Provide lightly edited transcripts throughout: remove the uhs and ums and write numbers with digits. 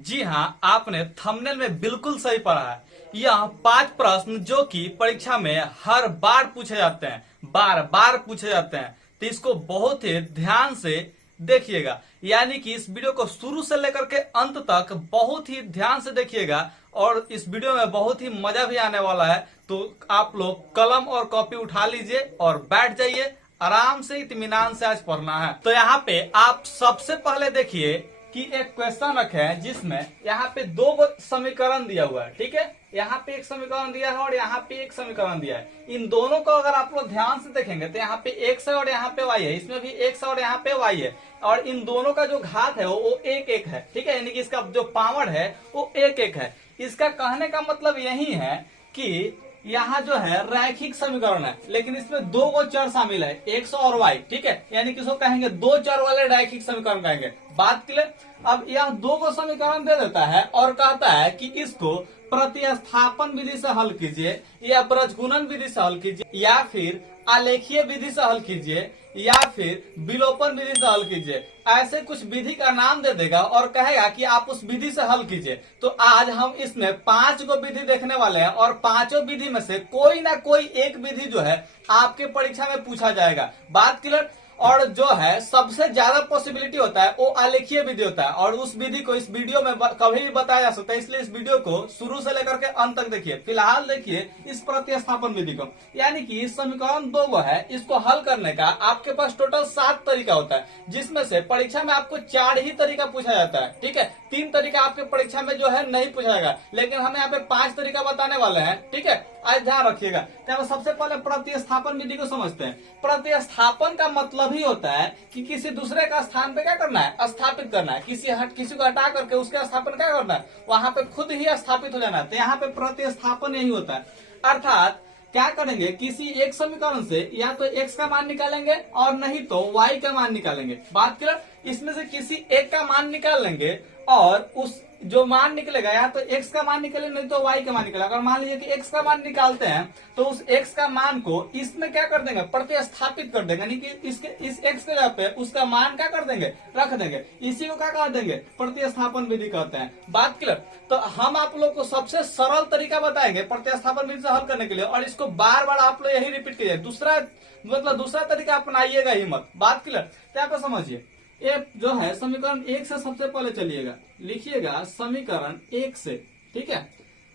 जी हाँ, आपने थंबनेल में बिल्कुल सही पढ़ा है। यह 5 प्रश्न जो कि परीक्षा में हर बार पूछे जाते हैं, बार बार पूछे जाते हैं, तो इसको बहुत ही ध्यान से देखिएगा। यानी कि इस वीडियो को शुरू से लेकर के अंत तक बहुत ही ध्यान से देखिएगा और इस वीडियो में बहुत ही मजा भी आने वाला है। तो आप लोग कलम और कॉपी उठा लीजिए और बैठ जाइए, आराम से इत्मीनान से आज पढ़ना है। तो यहाँ पे आप सबसे पहले देखिए कि एक क्वेश्चन रखे हैं जिसमें यहाँ पे दो समीकरण दिया हुआ है। ठीक है, यहाँ पे एक समीकरण दिया है और यहाँ पे एक समीकरण दिया है। इन दोनों को अगर आप लोग ध्यान से देखेंगे तो यहाँ पे एक्स है और यहाँ पे वाई है, इसमें भी एक्स और यहाँ पे वाई है, और इन दोनों का जो घात है वो एक एक है। ठीक है, यानी कि इसका जो पावर है वो एक एक है। इसका कहने का मतलब यही है कि यहाँ जो है रैखिक समीकरण है, लेकिन इसमें दो गो चर शामिल है, एक्स और वाई। ठीक है, यानी कि इसको कहेंगे दो चर वाले रैखिक समीकरण कहेंगे। बात क्लियर। अब यह दो गो समीकरण दे देता है और कहता है कि इसको प्रतिस्थापन विधि से हल कीजिए, या ब्रजगुणन विधि से हल कीजिए, या फिर आलेखीय विधि से हल कीजिए, या फिर विलोपन विधि से हल कीजिए। ऐसे कुछ विधि का नाम दे देगा और कहेगा कि आप उस विधि से हल कीजिए। तो आज हम इसमें 5 गो विधि देखने वाले हैं और पांचों विधि में से कोई ना कोई एक विधि जो है आपके परीक्षा में पूछा जाएगा। बात क्लियर। और जो है सबसे ज्यादा पॉसिबिलिटी होता है वो आलेखीय विधि होता है, और उस विधि को इस वीडियो में कभी भी बताया जा सकता है। इसलिए इस वीडियो को शुरू से लेकर के अंत तक देखिए। फिलहाल देखिए इस प्रतिस्थापन विधि को, यानी कि इस समीकरण दो है, इसको हल करने का आपके पास टोटल 7 तरीका होता है, जिसमें से परीक्षा में आपको 4 ही तरीका पूछा जाता है। ठीक है, 3 तरीका आपके परीक्षा में जो है नहीं पूछा जाएगा, लेकिन हम यहाँ पे 5 तरीका बताने वाले हैं। ठीक है, आज ध्यान रखिएगा। तो सबसे पहले प्रतिस्थापन विधि को समझते हैं। प्रतिस्थापन का मतलब ही होता है कि किसी दूसरे का स्थान पे क्या करना है, स्थापित करना है। किसी को हटा करके उसके स्थापन क्या करना है, वहां पे खुद ही स्थापित हो जाना है। तो यहाँ पे प्रतिस्थापन यही होता है। अर्थात क्या करेंगे, किसी एक समीकरण से या तो x का मान निकालेंगे और नहीं तो y का मान निकालेंगे। बात क्लियर। इसमें से किसी एक का मान निकाल लेंगे और उस जो मान निकलेगा या तो x का मान निकले नहीं तो y का मान निकलेगा। अगर मान लीजिए कि x का मान निकालते हैं तो उस x का मान को इसमें क्या कर देंगे, प्रतिस्थापित कर देंगे, यानी कि इस x के जगह पे उसका मान क्या कर देंगे, रख देंगे। इसी को क्या कर देंगे, प्रतिस्थापन विधि कहते हैं। बात क्लियर। तो हम आप लोग को सबसे सरल तरीका बताएंगे प्रतिस्थापन विधि से हल करने के लिए, और इसको बार बार आप लोग यही रिपीट कीजिए। दूसरा तरीका अपनाइएगा ही मत। बात क्लियर। क्या आप समझिए, ये जो है समीकरण 1 से सबसे पहले चलिएगा, लिखिएगा समीकरण 1 से। ठीक है,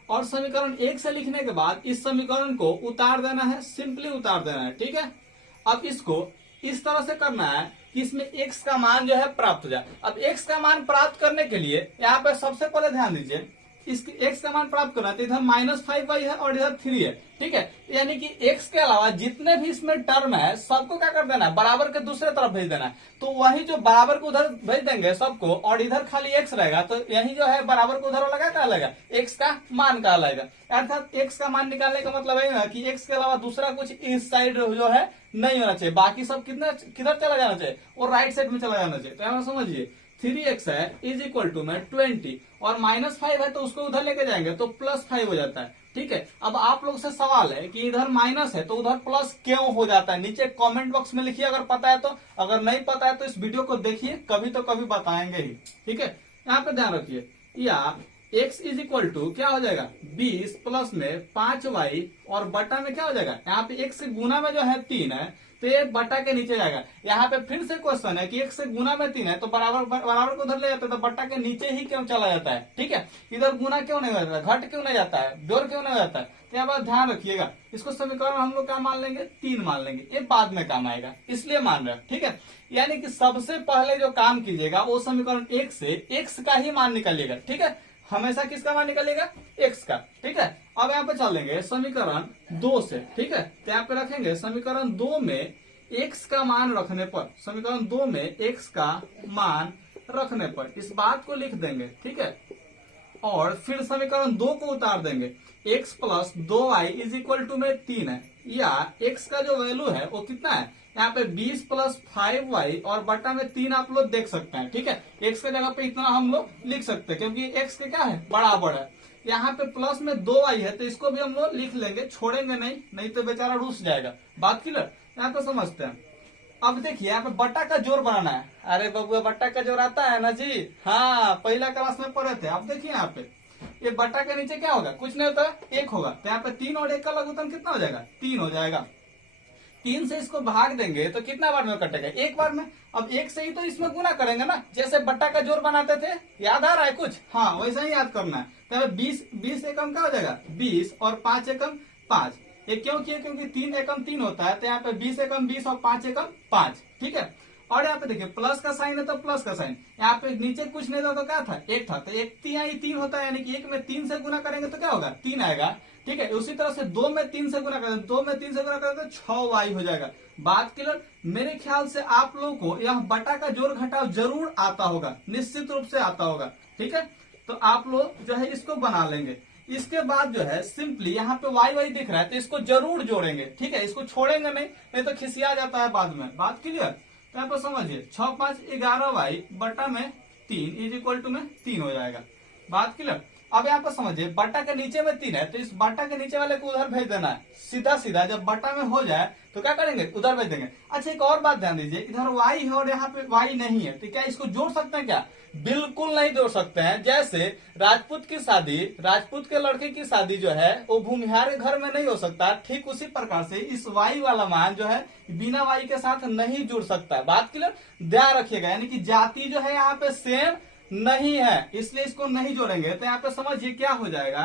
और समीकरण 1 से लिखने के बाद इस समीकरण को उतार देना है, सिंपली उतार देना है। ठीक है, अब इसको इस तरह से करना है कि इसमें x का मान जो है प्राप्त हो जाए। अब x का मान प्राप्त करने के लिए यहाँ पे सबसे पहले ध्यान दीजिए, इसके x का मान प्राप्त करना है तो इधर -5y है और इधर 3 है। ठीक है, यानी कि x के अलावा जितने भी इसमें टर्म है सबको क्या कर देना है, बराबर के दूसरे तरफ भेज देना है। तो वही जो बराबर को उधर भेज देंगे सबको, और इधर खाली x रहेगा, तो यही जो है बराबर को उधर वाला क्या लगेगा, x का मान कहलाएगा। अर्थात x का मान निकालने का मतलब है ना कि x के अलावा दूसरा कुछ इस साइड जो है नहीं होना चाहिए, बाकी सब किधर चला जाना चाहिए, वो राइट साइड में चला जाना चाहिए। तो यहाँ समझिए 3x है इज इक्वल टू में 20 और -5 है तो उसको उधर लेके जाएंगे तो +5 हो जाता है। ठीक है, अब आप लोग से सवाल है कि इधर माइनस है तो उधर प्लस क्यों हो जाता है, नीचे कमेंट बॉक्स में लिखिए अगर पता है तो। अगर नहीं पता है तो इस वीडियो को देखिए, कभी तो कभी बताएंगे ही। ठीक है, यहाँ पे ध्यान रखिए, या x इज इक्वल टू क्या हो जाएगा 20 प्लस में 5y और बटा में क्या हो जाएगा, यहाँ पे x से गुना में जो है 3 है तो ये बटा के नीचे जाएगा। यहाँ पे फिर से क्वेश्चन है कि x से गुना में 3 है तो बराबर को उधर ले जाता है तो बटा के नीचे ही क्यों चला जाता है। ठीक है, इधर गुना क्यों नहीं हो जाता, घट क्यों नहीं जाता है, जोड़ क्यों नहीं हो जाता है। तो यहाँ पर ध्यान रखिएगा, इसको समीकरण हम लोग क्या मान लेंगे, 3 मान लेंगे, ये बाद में काम आएगा इसलिए मान रहे हैं। ठीक है, यानी कि सबसे पहले जो काम कीजिएगा वो समीकरण 1 से x का ही मान निकालिएगा। ठीक है, हमेशा किसका मान निकालिएगा, x का। ठीक है, अब यहाँ पे चलेंगे समीकरण 2 से। ठीक है, तो यहाँ पे रखेंगे समीकरण 2 में x का मान रखने पर, समीकरण 2 में x का मान रखने पर इस बात को लिख देंगे। ठीक है, और फिर समीकरण 2 को उतार देंगे, x plus 2y is equal to में 3 है, या x का जो वैल्यू है वो कितना है, यहाँ पे 20 प्लस 5y और बटा में 3 आप लोग देख सकते हैं। ठीक है, x के जगह पे इतना हम लोग लिख सकते हैं क्योंकि x के क्या है, बराबर है। यहाँ पे प्लस में 2y है तो इसको भी हम लोग लिख लेंगे, छोड़ेंगे नहीं, नहीं तो बेचारा रुस जाएगा। बात क्लियर, यहाँ पे समझते हैं। अब देखिए यहाँ पे बट्टा का जोड़ बनाना है। अरे बबुआ बट्टा का जोड़ आता है ना जी, हाँ पहला क्लास में पढ़े थे। अब देखिए यहाँ पे ये बट्टा के नीचे क्या होगा, कुछ नहीं होता, एक होगा। तो यहाँ पे 3 और 1 का लघुत्तम कितना हो जाएगा, 3 हो जाएगा। 3 से इसको भाग देंगे तो कितना बार में कटेगा, एक बार में। अब 1 से ही तो इसमें गुना करेंगे ना, जैसे बट्टा का जोड़ बनाते थे, याद आ रहा है कुछ, हाँ वैसा ही याद करना है। तो 20 एकम क्या हो जाएगा 20 और 5 एकम 5। ये क्यों किया, क्योंकि 3 एकम 3 होता है, तो यहाँ पे 20 एकम 20 और 5 एकम 5, ठीक है। और यहाँ पे देखिए प्लस का साइन है तो प्लस का साइन, यहाँ पे नीचे कुछ नहीं था तो क्या था, एक था, तो एक 3 होता है, यानी कि 1 में 3 से गुना करेंगे तो क्या होगा 3 आएगा, ठीक है। उसी तरह से 2 में 3 से गुना करेंगे, 2 में 3 से गुना करेंगे तो 6y हो जाएगा। बात क्लियर। मेरे ख्याल से आप लोगों को यह बटा का जोड़ घटाव जरूर आता होगा, निश्चित रूप से आता होगा, ठीक है। तो आप लोग जो है इसको बना लेंगे। इसके बाद जो है सिंपली यहाँ पे वाई वाई दिख रहा है तो इसको जरूर जोड़ेंगे, ठीक है, इसको छोड़ेंगे नहीं तो खिसिया जाता है बाद में। बात क्लियर। तो यहाँ पर समझिए 6 5 11y बटा में 3 इज इक्वल टू में 3 हो जाएगा। बात क्लियर। अब यहाँ पर समझिए बटा के नीचे में 3 है तो इस बटा के नीचे वाले को उधर भेज देना है, सीधा सीधा। जब बटा में हो जाए तो क्या करेंगे, उधर भेज देंगे। अच्छा एक और बात ध्यान दीजिए, इधर y है और यहाँ पे y नहीं है, तो क्या इसको जोड़ सकते हैं क्या, बिल्कुल नहीं जोड़ सकते हैं। जैसे राजपूत की शादी, राजपूत के लड़के की शादी जो है वो भूमिहार के घर में नहीं हो सकता, ठीक उसी प्रकार से इस y वाला मान जो है बिना y के साथ नहीं जुड़ सकता। बात क्लियर, ध्यान रखिएगा। यानी कि जाति जो है यहाँ पे सेम नहीं है, इसलिए इसको नहीं जोड़ेंगे। तो यहाँ पे समझिए क्या हो जाएगा,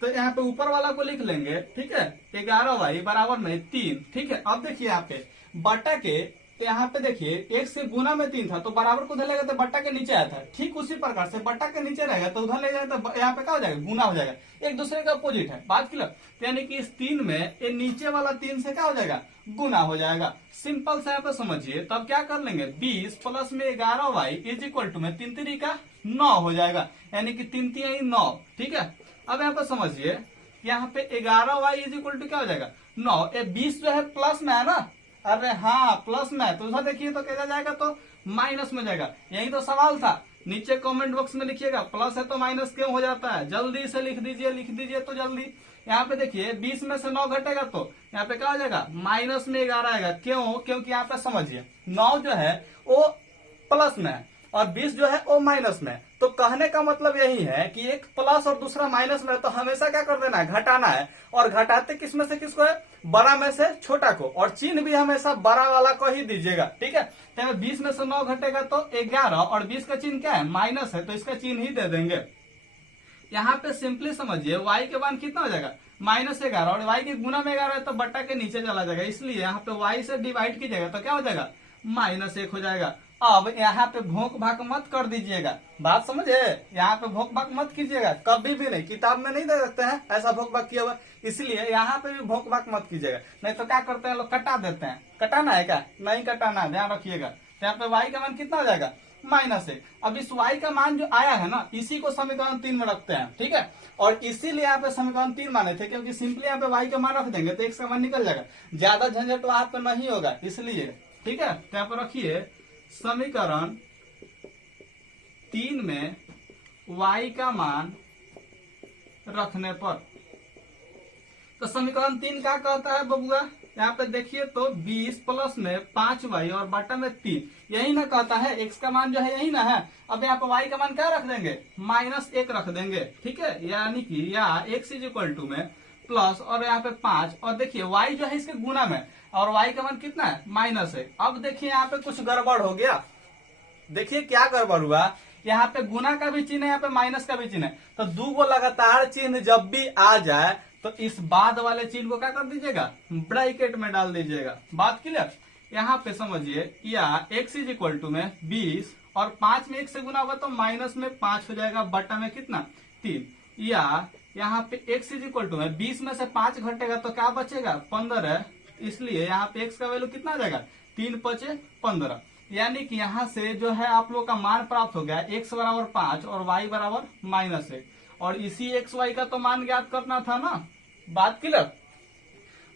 तो यहाँ पे ऊपर वाला को लिख लेंगे, ठीक है, 11y बराबर में 3, ठीक है। अब देखिए यहाँ पे बटा के, तो यहाँ पे देखिए 1 से गुना में 3 था तो बराबर को उधर ले गए तो बट्टा के नीचे आया था, ठीक उसी प्रकार से बट्टा के नीचे रहेगा तो उधर ले जाएगा तो यहाँ पे क्या हो जाएगा, गुना हो जाएगा, एक दूसरे का अपोजिट है। बात क्लियर। यानी कि इस 3 में ये नीचे वाला 3 से क्या हो जाएगा, गुना हो जाएगा। सिंपल से यहाँ पे समझिए, तब क्या कर लेंगे 20 प्लस में 11y इज इक्वल टू में 3 3 का 9 हो जाएगा, यानी कि 3 3 9, ठीक है। अब यहाँ पे समझिए यहाँ पे 11y इज इक्वल टू क्या हो जाएगा 9, ये 20 जो है प्लस में है ना, अरे हाँ प्लस में है, तो उधर देखिए तो कैसा जाएगा, तो माइनस में जाएगा। यही तो सवाल था, नीचे कमेंट बॉक्स में लिखिएगा प्लस है तो माइनस क्यों हो जाता है, जल्दी से लिख दीजिए तो जल्दी। यहाँ पे देखिए 20 में से 9 घटेगा तो यहाँ पे क्या हो जाएगा, माइनस में 11 आएगा। क्यों, क्योंकि यहाँ पे समझिए 9 जो है वो प्लस में है और 20 जो है वो माइनस में है। तो कहने का मतलब यही है कि एक प्लस और दूसरा माइनस में है, तो हमेशा क्या कर देना है, घटाना है। और घटाते किस में से किसको है, बड़ा में से छोटा को, और चिन्ह भी हमेशा बड़ा वाला को ही दीजिएगा, ठीक है। तो 20 में से 9 घटेगा तो 11, और 20 का चिन्ह क्या है, माइनस है, तो इसका चिन्ह ही दे देंगे। यहाँ पे सिंपली समझिए y के मान कितना हो जाएगा, -11, और y के गुना में 11 है तो बट्टा के नीचे चला जाएगा, इसलिए यहाँ पे y से डिवाइड कीजिएगा तो क्या हो जाएगा, -1 हो जाएगा। अब यहाँ पे भोंक भाक मत कर दीजिएगा, बात समझे, यहाँ पे भोंक भाक मत कीजिएगा, कभी भी नहीं, किताब में नहीं दे सकते हैं ऐसा भोंक भाक किया हुआ, इसलिए यहाँ पे भी भोंक भाक मत कीजिएगा। नहीं तो क्या करते हैं लोग, कटा देते हैं। कटाना है क्या, नहीं कटाना है, ध्यान रखिएगा। यहाँ पे y का मान कितना हो जाएगा, -1। अब इस y का मान जो आया है ना, इसी को समीकरण 3 में रखते हैं, ठीक है। और इसीलिए यहाँ पे समीकरण 3 माने थे, क्योंकि सिंपली यहाँ पे y का मान रख देंगे तो x का मान निकल जाएगा, ज्यादा झंझट वहां पे नहीं होगा, इसलिए, ठीक है। तो यहाँ पे रखिए समीकरण 3 में y का मान रखने पर, तो समीकरण 3 क्या कहता है बबुआ, यहाँ पे देखिए तो 20 प्लस में 5y और बटा में 3, यही ना कहता है, x का मान जो है यही ना है। अब यहाँ पे y का मान क्या रख देंगे, -1 रख देंगे, ठीक है। यानी कि या x इज इक्वल टू में प्लस और यहाँ पे 5, और देखिए y जो है इसके गुना में, और y का मान कितना है, -1। अब देखिए यहाँ पे कुछ गड़बड़ हो गया, देखिए क्या गड़बड़ हुआ, यहाँ पे गुना का भी चिन्ह है, यहाँ पे माइनस का भी चिन्ह है, तो 2 गो लगातार चिन्ह जब भी आ जाए तो इस बाद वाले चिन्ह को क्या कर दीजिएगा, ब्रैकेट में डाल दीजिएगा। बात क्लियर। यहाँ पे समझिए या x इज इक्वल टू में 20 और 5 में 1 से गुना होगा तो माइनस में 5 हो जाएगा, बटा में कितना 3, या यहाँ पे x इज इक्वल टू में 20 में से 5 घटेगा तो क्या बचेगा 15, इसलिए यहाँ पे x का वैल्यू कितना आ जाएगा 3 5 15। यानी कि यहाँ से जो है आप लोग का मान प्राप्त हो गया, x बराबर 5 और y बराबर -1, और इसी x y का तो मान ज्ञात करना था ना। बात क्लियर।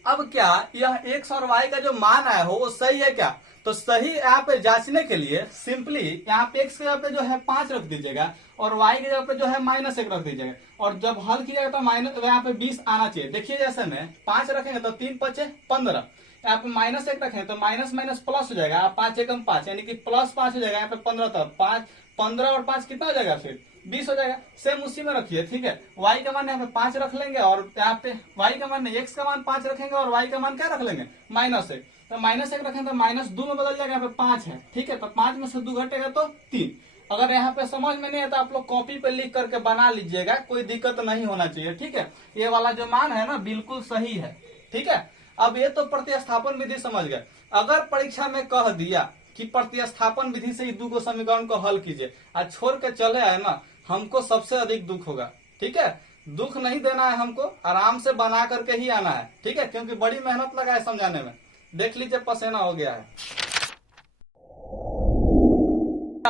अब क्या यह x और y का जो मान आया हो वो सही है क्या, तो सही यहाँ पे जांचने के लिए सिंपली यहाँ पे x के जगह पे जो है 5 रख दीजिएगा और y के जगह पे जो है -1 रख दीजिएगा, और जब हल किया तो माइनस यहाँ पे 20 आना चाहिए। देखिए जैसे में 5 रखेंगे तो 3 5 15, यहाँ पे -1 रखें तो माइनस माइनस प्लस हो जाएगा, 5 एकम 5 यानी कि +5 हो जाएगा। यहाँ पे 15 था, 15 और 5 कितना हो जाएगा, फिर 20 हो जाएगा। सेम उसी में रखिए, ठीक है। y का मान यहाँ पे 5 रख लेंगे और यहाँ पे y का मान नहीं, x का मान 5 रखेंगे और y का मान क्या रख लेंगे, -1। तो -1 रखेंगे तो -2 में बदल जाएगा, यहाँ पे 5 है, ठीक है। तो 5 में से 2 घटेगा तो 3। अगर यहाँ पे समझ में नहीं है तो आप लोग कॉपी पे लिख करके बना लीजिएगा, कोई दिक्कत नहीं होना चाहिए, ठीक है। ये वाला जो मान है ना बिल्कुल सही है, ठीक है। अब ये तो प्रतिस्थापन विधि समझ गए। अगर परीक्षा में कह दिया कि प्रतिस्थापन विधि से दो को समीकरण को हल कीजिए आज छोड़ के चले आए ना, हमको सबसे अधिक दुख होगा, ठीक है। दुख नहीं देना है हमको, आराम से बना करके ही आना है, ठीक है, क्योंकि बड़ी मेहनत लगा है समझाने में। देख लीजिए पसीना हो गया है।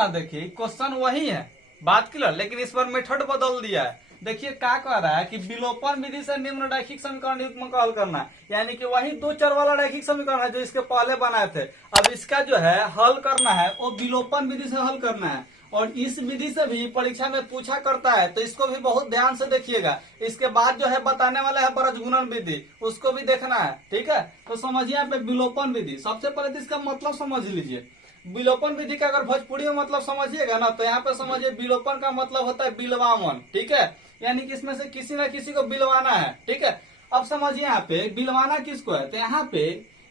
देखिए क्वेश्चन वही है, बात क्लियर, लेकिन इस बार मेथड बदल दिया है। देखिए क्या कह रहा है कि विलोपन विधि से निम्न रैखिक समीकरण युग्म का हल करना है, यानी कि वही 2 चर वाला रैखिक समीकरण है जो इसके पहले बनाए थे। अब इसका जो है हल करना है वो विलोपन विधि से हल करना है, और इस विधि से भी परीक्षा में पूछा करता है, तो इसको भी बहुत ध्यान से देखिएगा। इसके बाद जो है बताने वाला है बरजगुणन विधि, उसको भी देखना है, ठीक है। तो समझिए यहाँ पे विलोपन विधि, सबसे पहले तो इसका मतलब समझ लीजिए। विलोपन विधि का अगर भोजपुरी में मतलब समझिएगा ना, तो यहाँ पे समझिए विलोपन का मतलब होता है बिलवावन, ठीक है, यानी कि इसमें से किसी न किसी को बिलवाना है, ठीक है। अब समझिए यहाँ पे बिलवाना किसको है, तो यहाँ पे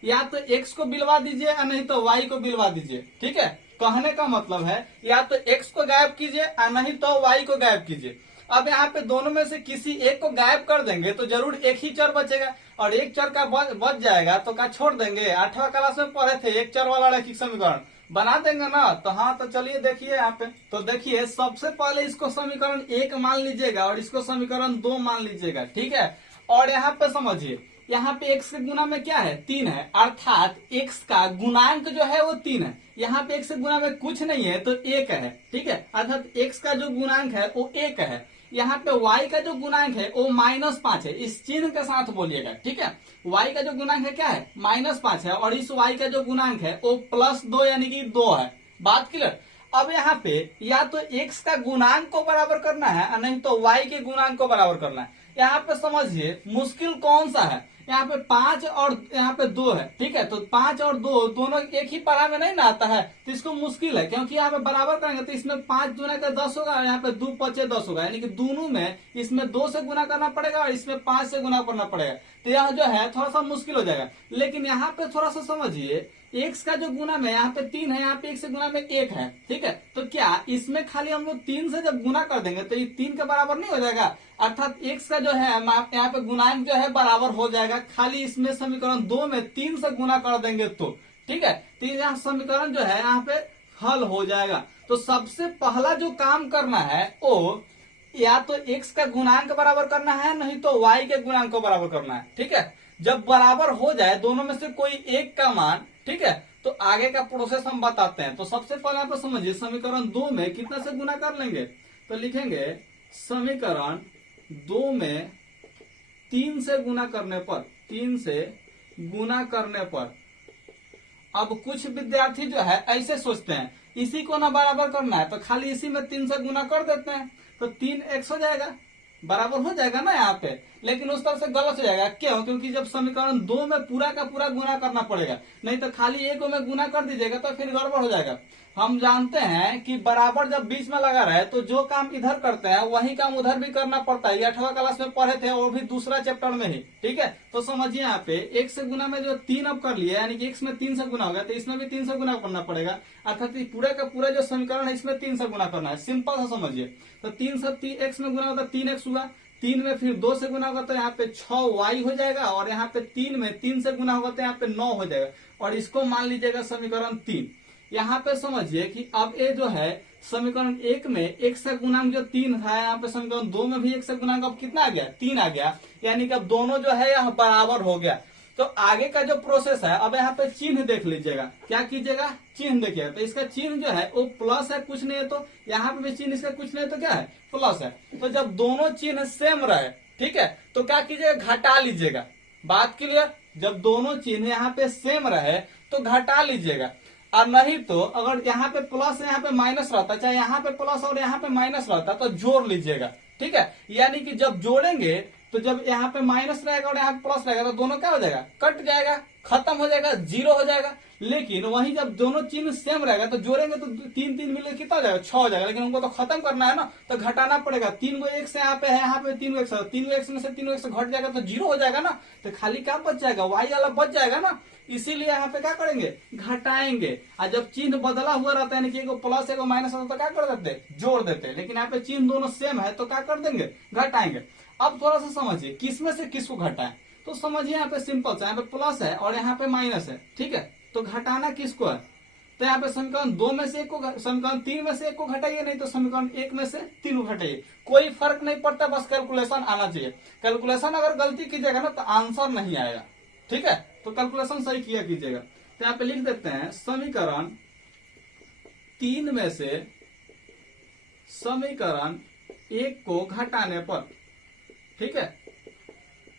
या तो x को बिलवा दीजिए या नहीं तो y को बिलवा दीजिए, ठीक है। कहने का मतलब है या तो x को गायब कीजिए या नहीं तो y को गायब कीजिए। अब यहाँ पे दोनों में से किसी एक को गायब कर देंगे तो जरूर एक ही चर बचेगा, और एक चर का बच जाएगा तो क्या छोड़ देंगे। 8वां क्लास में पढ़े थे एक चर वाला रैखिक समीकरण, बना देंगे ना। तो हाँ, तो चलिए देखिए यहाँ पे, तो देखिए सबसे पहले इसको समीकरण 1 मान लीजिएगा और इसको समीकरण 2 मान लीजिएगा, ठीक है। और यहाँ पे समझिए यहाँ पे x के गुना में क्या है, 3 है, अर्थात x का गुणांक जो है वो 3 है। यहाँ पे x के गुना में कुछ नहीं है तो 1 है, ठीक है, अर्थात x का जो गुणांक है वो 1 है। यहाँ पे y का जो गुणांक है वो -5 है, इस चिन्ह के साथ बोलिएगा, ठीक है। y का जो गुणांक है क्या है, -5 है, और इस y का जो गुणांक है वो +2 यानी कि 2 है। बात क्लियर। अब यहाँ पे या तो x का गुणांक को बराबर करना है और नहीं तो y के गुणांक को बराबर करना है। यहाँ पे समझिए मुश्किल कौन सा है, यहाँ पे 5 और यहाँ पे 2 है, ठीक है। तो 5 और 2 दोनों एक ही पारा में नहीं ना आता है, तो इसको मुश्किल है, क्योंकि यहाँ पे बराबर करेंगे तो इसमें 5 दूना का 10 होगा और यहाँ पे 2 पचे 10 होगा, यानी कि दोनों में इसमें 2 से गुना करना पड़ेगा और इसमें 5 से गुना करना पड़ेगा। तो यह जो है थोड़ा सा मुश्किल हो जाएगा। लेकिन यहाँ पे थोड़ा सा समझिए, x का जो गुना में यहाँ पे 3 है, यहाँ पे x से गुना में 1 है, ठीक है। तो क्या इसमें खाली हम लोग 3 से जब गुना कर देंगे तो ये 3 के बराबर नहीं हो जाएगा, अर्थात x का जो है यहाँ पे गुणांक जो है बराबर हो जाएगा, खाली इसमें समीकरण 2 में 3 से गुना कर देंगे तो, ठीक है। तो यहाँ समीकरण जो है यहाँ पे हल हो जाएगा। तो सबसे पहला जो काम करना है वो या तो x का गुणांक बराबर करना है, नहीं तो y के गुणांक को बराबर करना है, ठीक है। जब बराबर हो जाए दोनों में से कोई एक का मान, ठीक है, तो आगे का प्रोसेस हम बताते हैं। तो सबसे पहले आप समझिए समीकरण 2 में कितना से गुना कर लेंगे, तो लिखेंगे समीकरण 2 में 3 से गुना करने पर, 3 से गुना करने पर। अब कुछ विद्यार्थी जो है ऐसे सोचते हैं इसी को ना बराबर करना है तो खाली इसी में 3 से गुना कर देते हैं, तो 3x हो जाएगा, बराबर हो जाएगा ना यहाँ पे। लेकिन उस तरह से गलत हो जाएगा, क्यों, क्योंकि जब समीकरण 2 में पूरा का पूरा गुना करना पड़ेगा, नहीं तो खाली एक में गुना कर दीजिएगा तो फिर गड़बड़ हो जाएगा। हम जानते हैं कि बराबर जब बीच में लगा रहे तो जो काम इधर करते हैं वही काम उधर भी करना पड़ता है। 8वां क्लास में पढ़े थे, वो भी दूसरा चैप्टर में ही, ठीक है। तो समझिए यहाँ पे एक से गुना में जो 3 अब कर लिए, यानी कि x में 3 से गुना हो गया, तो इसमें भी 3 से गुना करना पड़ेगा, अर्थात पूरे का पूरा जो समीकरण है इसमें 3 से गुना करना है। सिंपल सा समझिए, तो 3 से x में गुना होगा 3x हुआ, 3 में फिर 2 से गुना होगा तो यहाँ पे 6y हो जाएगा, और यहाँ पे 3 में 3 से गुना होगा तो यहाँ पे 9 हो जाएगा, और इसको मान लीजिएगा समीकरण 3। यहाँ पे समझिए कि अब ये जो है समीकरण 1 में x का गुणांक जो 3 था, यहाँ पे समीकरण 2 में भी x का गुणांक अब कितना आ गया, 3 आ गया, यानी कि अब दोनों जो है यह बराबर हो गया। तो आगे का जो प्रोसेस है, अब यहाँ पे चिन्ह देख लीजिएगा, क्या कीजिएगा, चिन्ह देखिएगा। तो इसका चिन्ह जो है वो प्लस है, कुछ नहीं है, तो यहाँ पे भी चिन्ह इसका कुछ नहीं है तो क्या है, प्लस है। तो जब दोनों चिन्ह सेम रहे, ठीक है, तो क्या कीजिएगा, घटा लीजिएगा। बात क्लियर। जब दोनों चिन्ह यहाँ पे सेम रहे तो घटा लीजिएगा, और नहीं तो अगर यहाँ पे प्लस यहाँ पे माइनस रहता, चाहे यहाँ पे प्लस और यहाँ पे माइनस रहता, तो जोड़ लीजिएगा, ठीक है। यानी कि जब जोड़ेंगे तो जब यहाँ पे माइनस रहेगा और यहाँ पे प्लस रहेगा तो दोनों क्या हो जाएगा, कट जाएगा। खत्म हो जाएगा, जीरो हो जाएगा। लेकिन वहीं जब दोनों चिन्ह सेम रहेगा तो जोड़ेंगे तो तीन तीन मिलकर कितना हो जाएगा, 6 हो जाएगा। लेकिन हमको तो खत्म करना है ना, तो घटाना पड़ेगा। 3 गो x यहाँ पे है, यहाँ पे 3 गो x है, 3 गो x में से 3 गो x घट जाएगा तो जीरो हो जाएगा ना। तो खाली क्या बच जाएगा, y वाला बच जाएगा ना। इसीलिए यहाँ पे क्या करेंगे, घटाएंगे। और जब चिन्ह बदला हुआ रहता है, एगो प्लस एगो माइनस होता तो क्या कर देते, जोड़ देते। लेकिन यहाँ पे चिन्ह दोनों सेम है तो क्या कर देंगे, घटाएंगे। अब थोड़ा सा समझिए किसमें से किसको घटाएं, तो समझिए यहाँ पे सिंपल सा, यहाँ पे प्लस है और यहाँ पे माइनस है, ठीक है। तो घटाना किसको है, तो यहाँ पे समीकरण 2 में से एक को, समीकरण 3 में से एक को घटाइए, नहीं तो समीकरण 1 में से 3 को घटाइए। कोई फर्क नहीं पड़ता, बस कैलकुलेशन आना चाहिए। कैलकुलेशन अगर गलती कीजिएगा ना तो आंसर नहीं आएगा, ठीक है। तो कैलकुलेशन सही किया कीजिएगा। तो यहाँ पे लिख देते हैं समीकरण 3 में से समीकरण 1 को घटाने पर, ठीक है।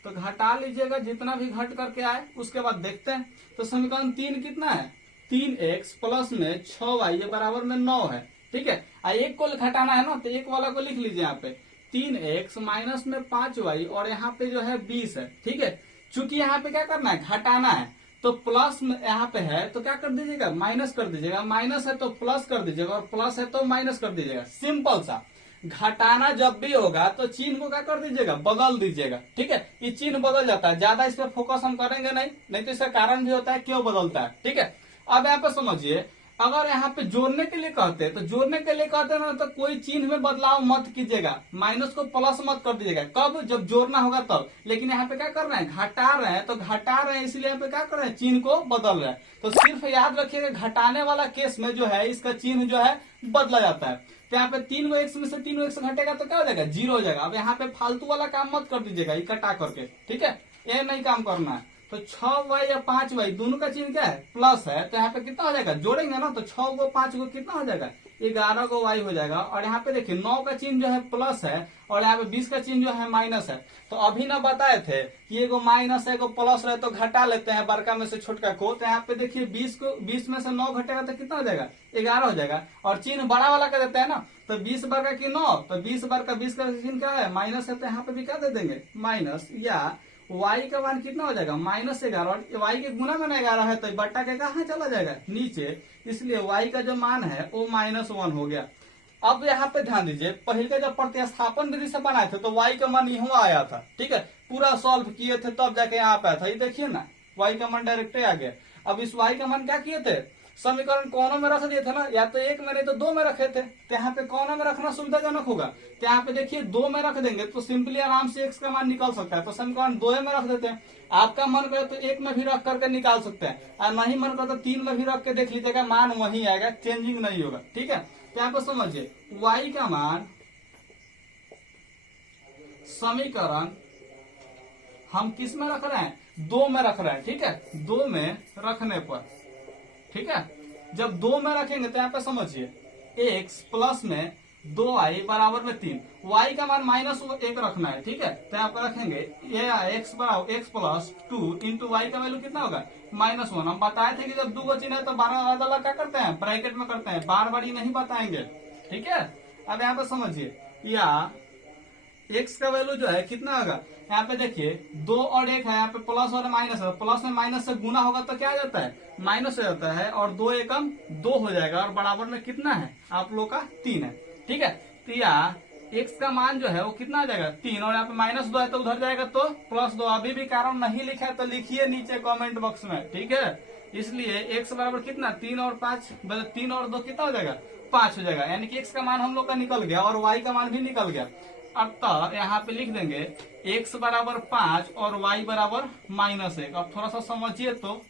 तो घटा लीजिएगा जितना भी घट करके आए, उसके बाद देखते हैं। तो समीकरण 3 कितना है, 3x प्लस में 6y बराबर में 9 है, ठीक है। एक को घटाना है ना, तो एक वाला को लिख लीजिए यहाँ पे 3x माइनस में 5y और यहाँ पे जो है 20 है, ठीक है। चूंकि यहाँ पे क्या करना है, घटाना है, तो प्लस में यहाँ पे है तो क्या कर दीजिएगा, माइनस कर दीजिएगा। माइनस है तो प्लस कर दीजिएगा और प्लस है तो माइनस कर दीजिएगा, सिंपल सा। घटाना जब भी होगा तो चिन्ह को क्या कर दीजिएगा, बदल दीजिएगा, ठीक है। ये चिन्ह बदल जाता है, ज्यादा इस पर फोकस हम करेंगे नहीं तो इसका कारण भी होता है क्यों बदलता है, ठीक है। अब यहाँ पे समझिए, अगर यहाँ पे जोड़ने के लिए कहते हैं तो जोड़ने के लिए कहते हैं ना, तो कोई चिन्ह में बदलाव मत कीजिएगा, माइनस को प्लस मत कर दीजिएगा। कब, जब जोड़ना होगा तब। लेकिन यहाँ पे क्या कर रहे हैं, घटा रहे हैं, तो घटा रहे हैं इसलिए यहाँ पे क्या कर रहे हैं, चिन्ह को बदल रहे हैं। तो सिर्फ याद रखिएगा, घटाने वाला केस में जो है इसका चिन्ह जो है बदला जाता है। तो यहाँ पे 3 गो x में से 3 गो x घटेगा तो क्या हो जाएगा, जीरो हो जाएगा। अब यहाँ पे फालतू वाला काम मत कर दीजिएगा, इकट्ठा करके, ठीक है। ये नहीं काम करना है। तो 6y या 5y दोनों का चिन्ह क्या है, प्लस है। तो यहाँ पे कितना हो जाएगा, जोड़ेंगे ना, तो 6 गो 5 गो कितना हो जाएगा, 11 गो y हो जाएगा। और यहाँ पे देखिए 9 का चिन्ह जो है प्लस है और यहाँ पे 20 का चिन्ह जो है माइनस है। तो अभी ना बताए थे कि एगो माइनस है एगो प्लस रहे तो घटा लेते हैं बड़का में से छोटका को। तो यहाँ पे देखिए 20 में से 9 घटेगा तो कितना हो जाएगा, 11 हो जाएगा। और चिन्ह बड़ा वाला का देते हैं ना, तो 20 वर्ग की 9, तो 20 वर्ग का 20 का चिन्ह क्या है, माइनस है। तो यहाँ पे भी क्या दे देंगे, माइनस। या y का मान कितना हो जाएगा, -11। और y के गुना में 11 है तो बट्टा के कहाँ चला जाएगा, नीचे। इसलिए y का जो मान है वो -1 हो गया। अब यहाँ पे ध्यान दीजिए, पहले का जब प्रतिस्थापन विधि से बनाए थे तो y का मान यहाँ आया था, ठीक है। पूरा सॉल्व किए थे तब जाके यहाँ पे आया था। ये देखिए ना, y का मान डायरेक्ट आ गया। अब इस y का मान क्या किए थे, समीकरण कोनों में रख दिए थे ना, या तो 1 में नहीं तो 2 में रखे थे। तो यहाँ पे कोनों में रखना सुविधाजनक होगा। तो यहाँ पे देखिए 2 में रख देंगे तो सिंपली आराम से x का मान निकल सकता है। तो समीकरण 2 में रख देते हैं। आपका मन करे तो 1 में भी रख करके निकाल सकते हैं, और नहीं मन करे तो 3 में भी रख के देख लीजिएगा, मान वही आएगा, चेंजिंग नहीं होगा, ठीक है। तो यहाँ पे समझिए, y का मान समीकरण हम किस में रख रहे हैं, 2 में रख रहे हैं, ठीक है। 2 में रखने पर, ठीक है, जब 2 में रखेंगे तो यहाँ पे समझिए, x प्लस में 2y बराबर में 3, y का मान -1 रखना है, ठीक है। तो यहाँ पे रखेंगे ये x बराबर x प्लस 2 इंटू वाई का वैल्यू कितना होगा, -1। हम बताए थे कि जब 2 को चिन्ह है तो 12 अलग क्या करते हैं, ब्रैकेट में करते हैं, बार बार ही नहीं बताएंगे, ठीक है। अब यहाँ पे समझिए, या x का वैल्यू जो है कितना होगा, यहाँ पे देखिए 2 और 1 है, यहाँ पे प्लस और माइनस है। प्लस में माइनस से गुना होगा तो क्या आ जाता है, माइनस हो जाता है। और 2 एकम 2 हो जाएगा और बराबर में कितना है आप लोग का, 3 है, ठीक है। तो या x का मान जो है वो कितना आ जाएगा, 3। और यहाँ पे -2 है तो उधर जाएगा तो +2। अभी भी कारण नहीं लिखा है तो लिखिए नीचे कमेंट बॉक्स में, ठीक है। इसलिए x बराबर कितना, 3 और 5, 3 और 2 कितना हो जाएगा, 5 हो जाएगा। यानी कि x का मान हम लोग का निकल गया और y का मान भी निकल गया। अब तो यहाँ पे लिख देंगे x बराबर 5 और y बराबर -1। अब थोड़ा सा समझिए तो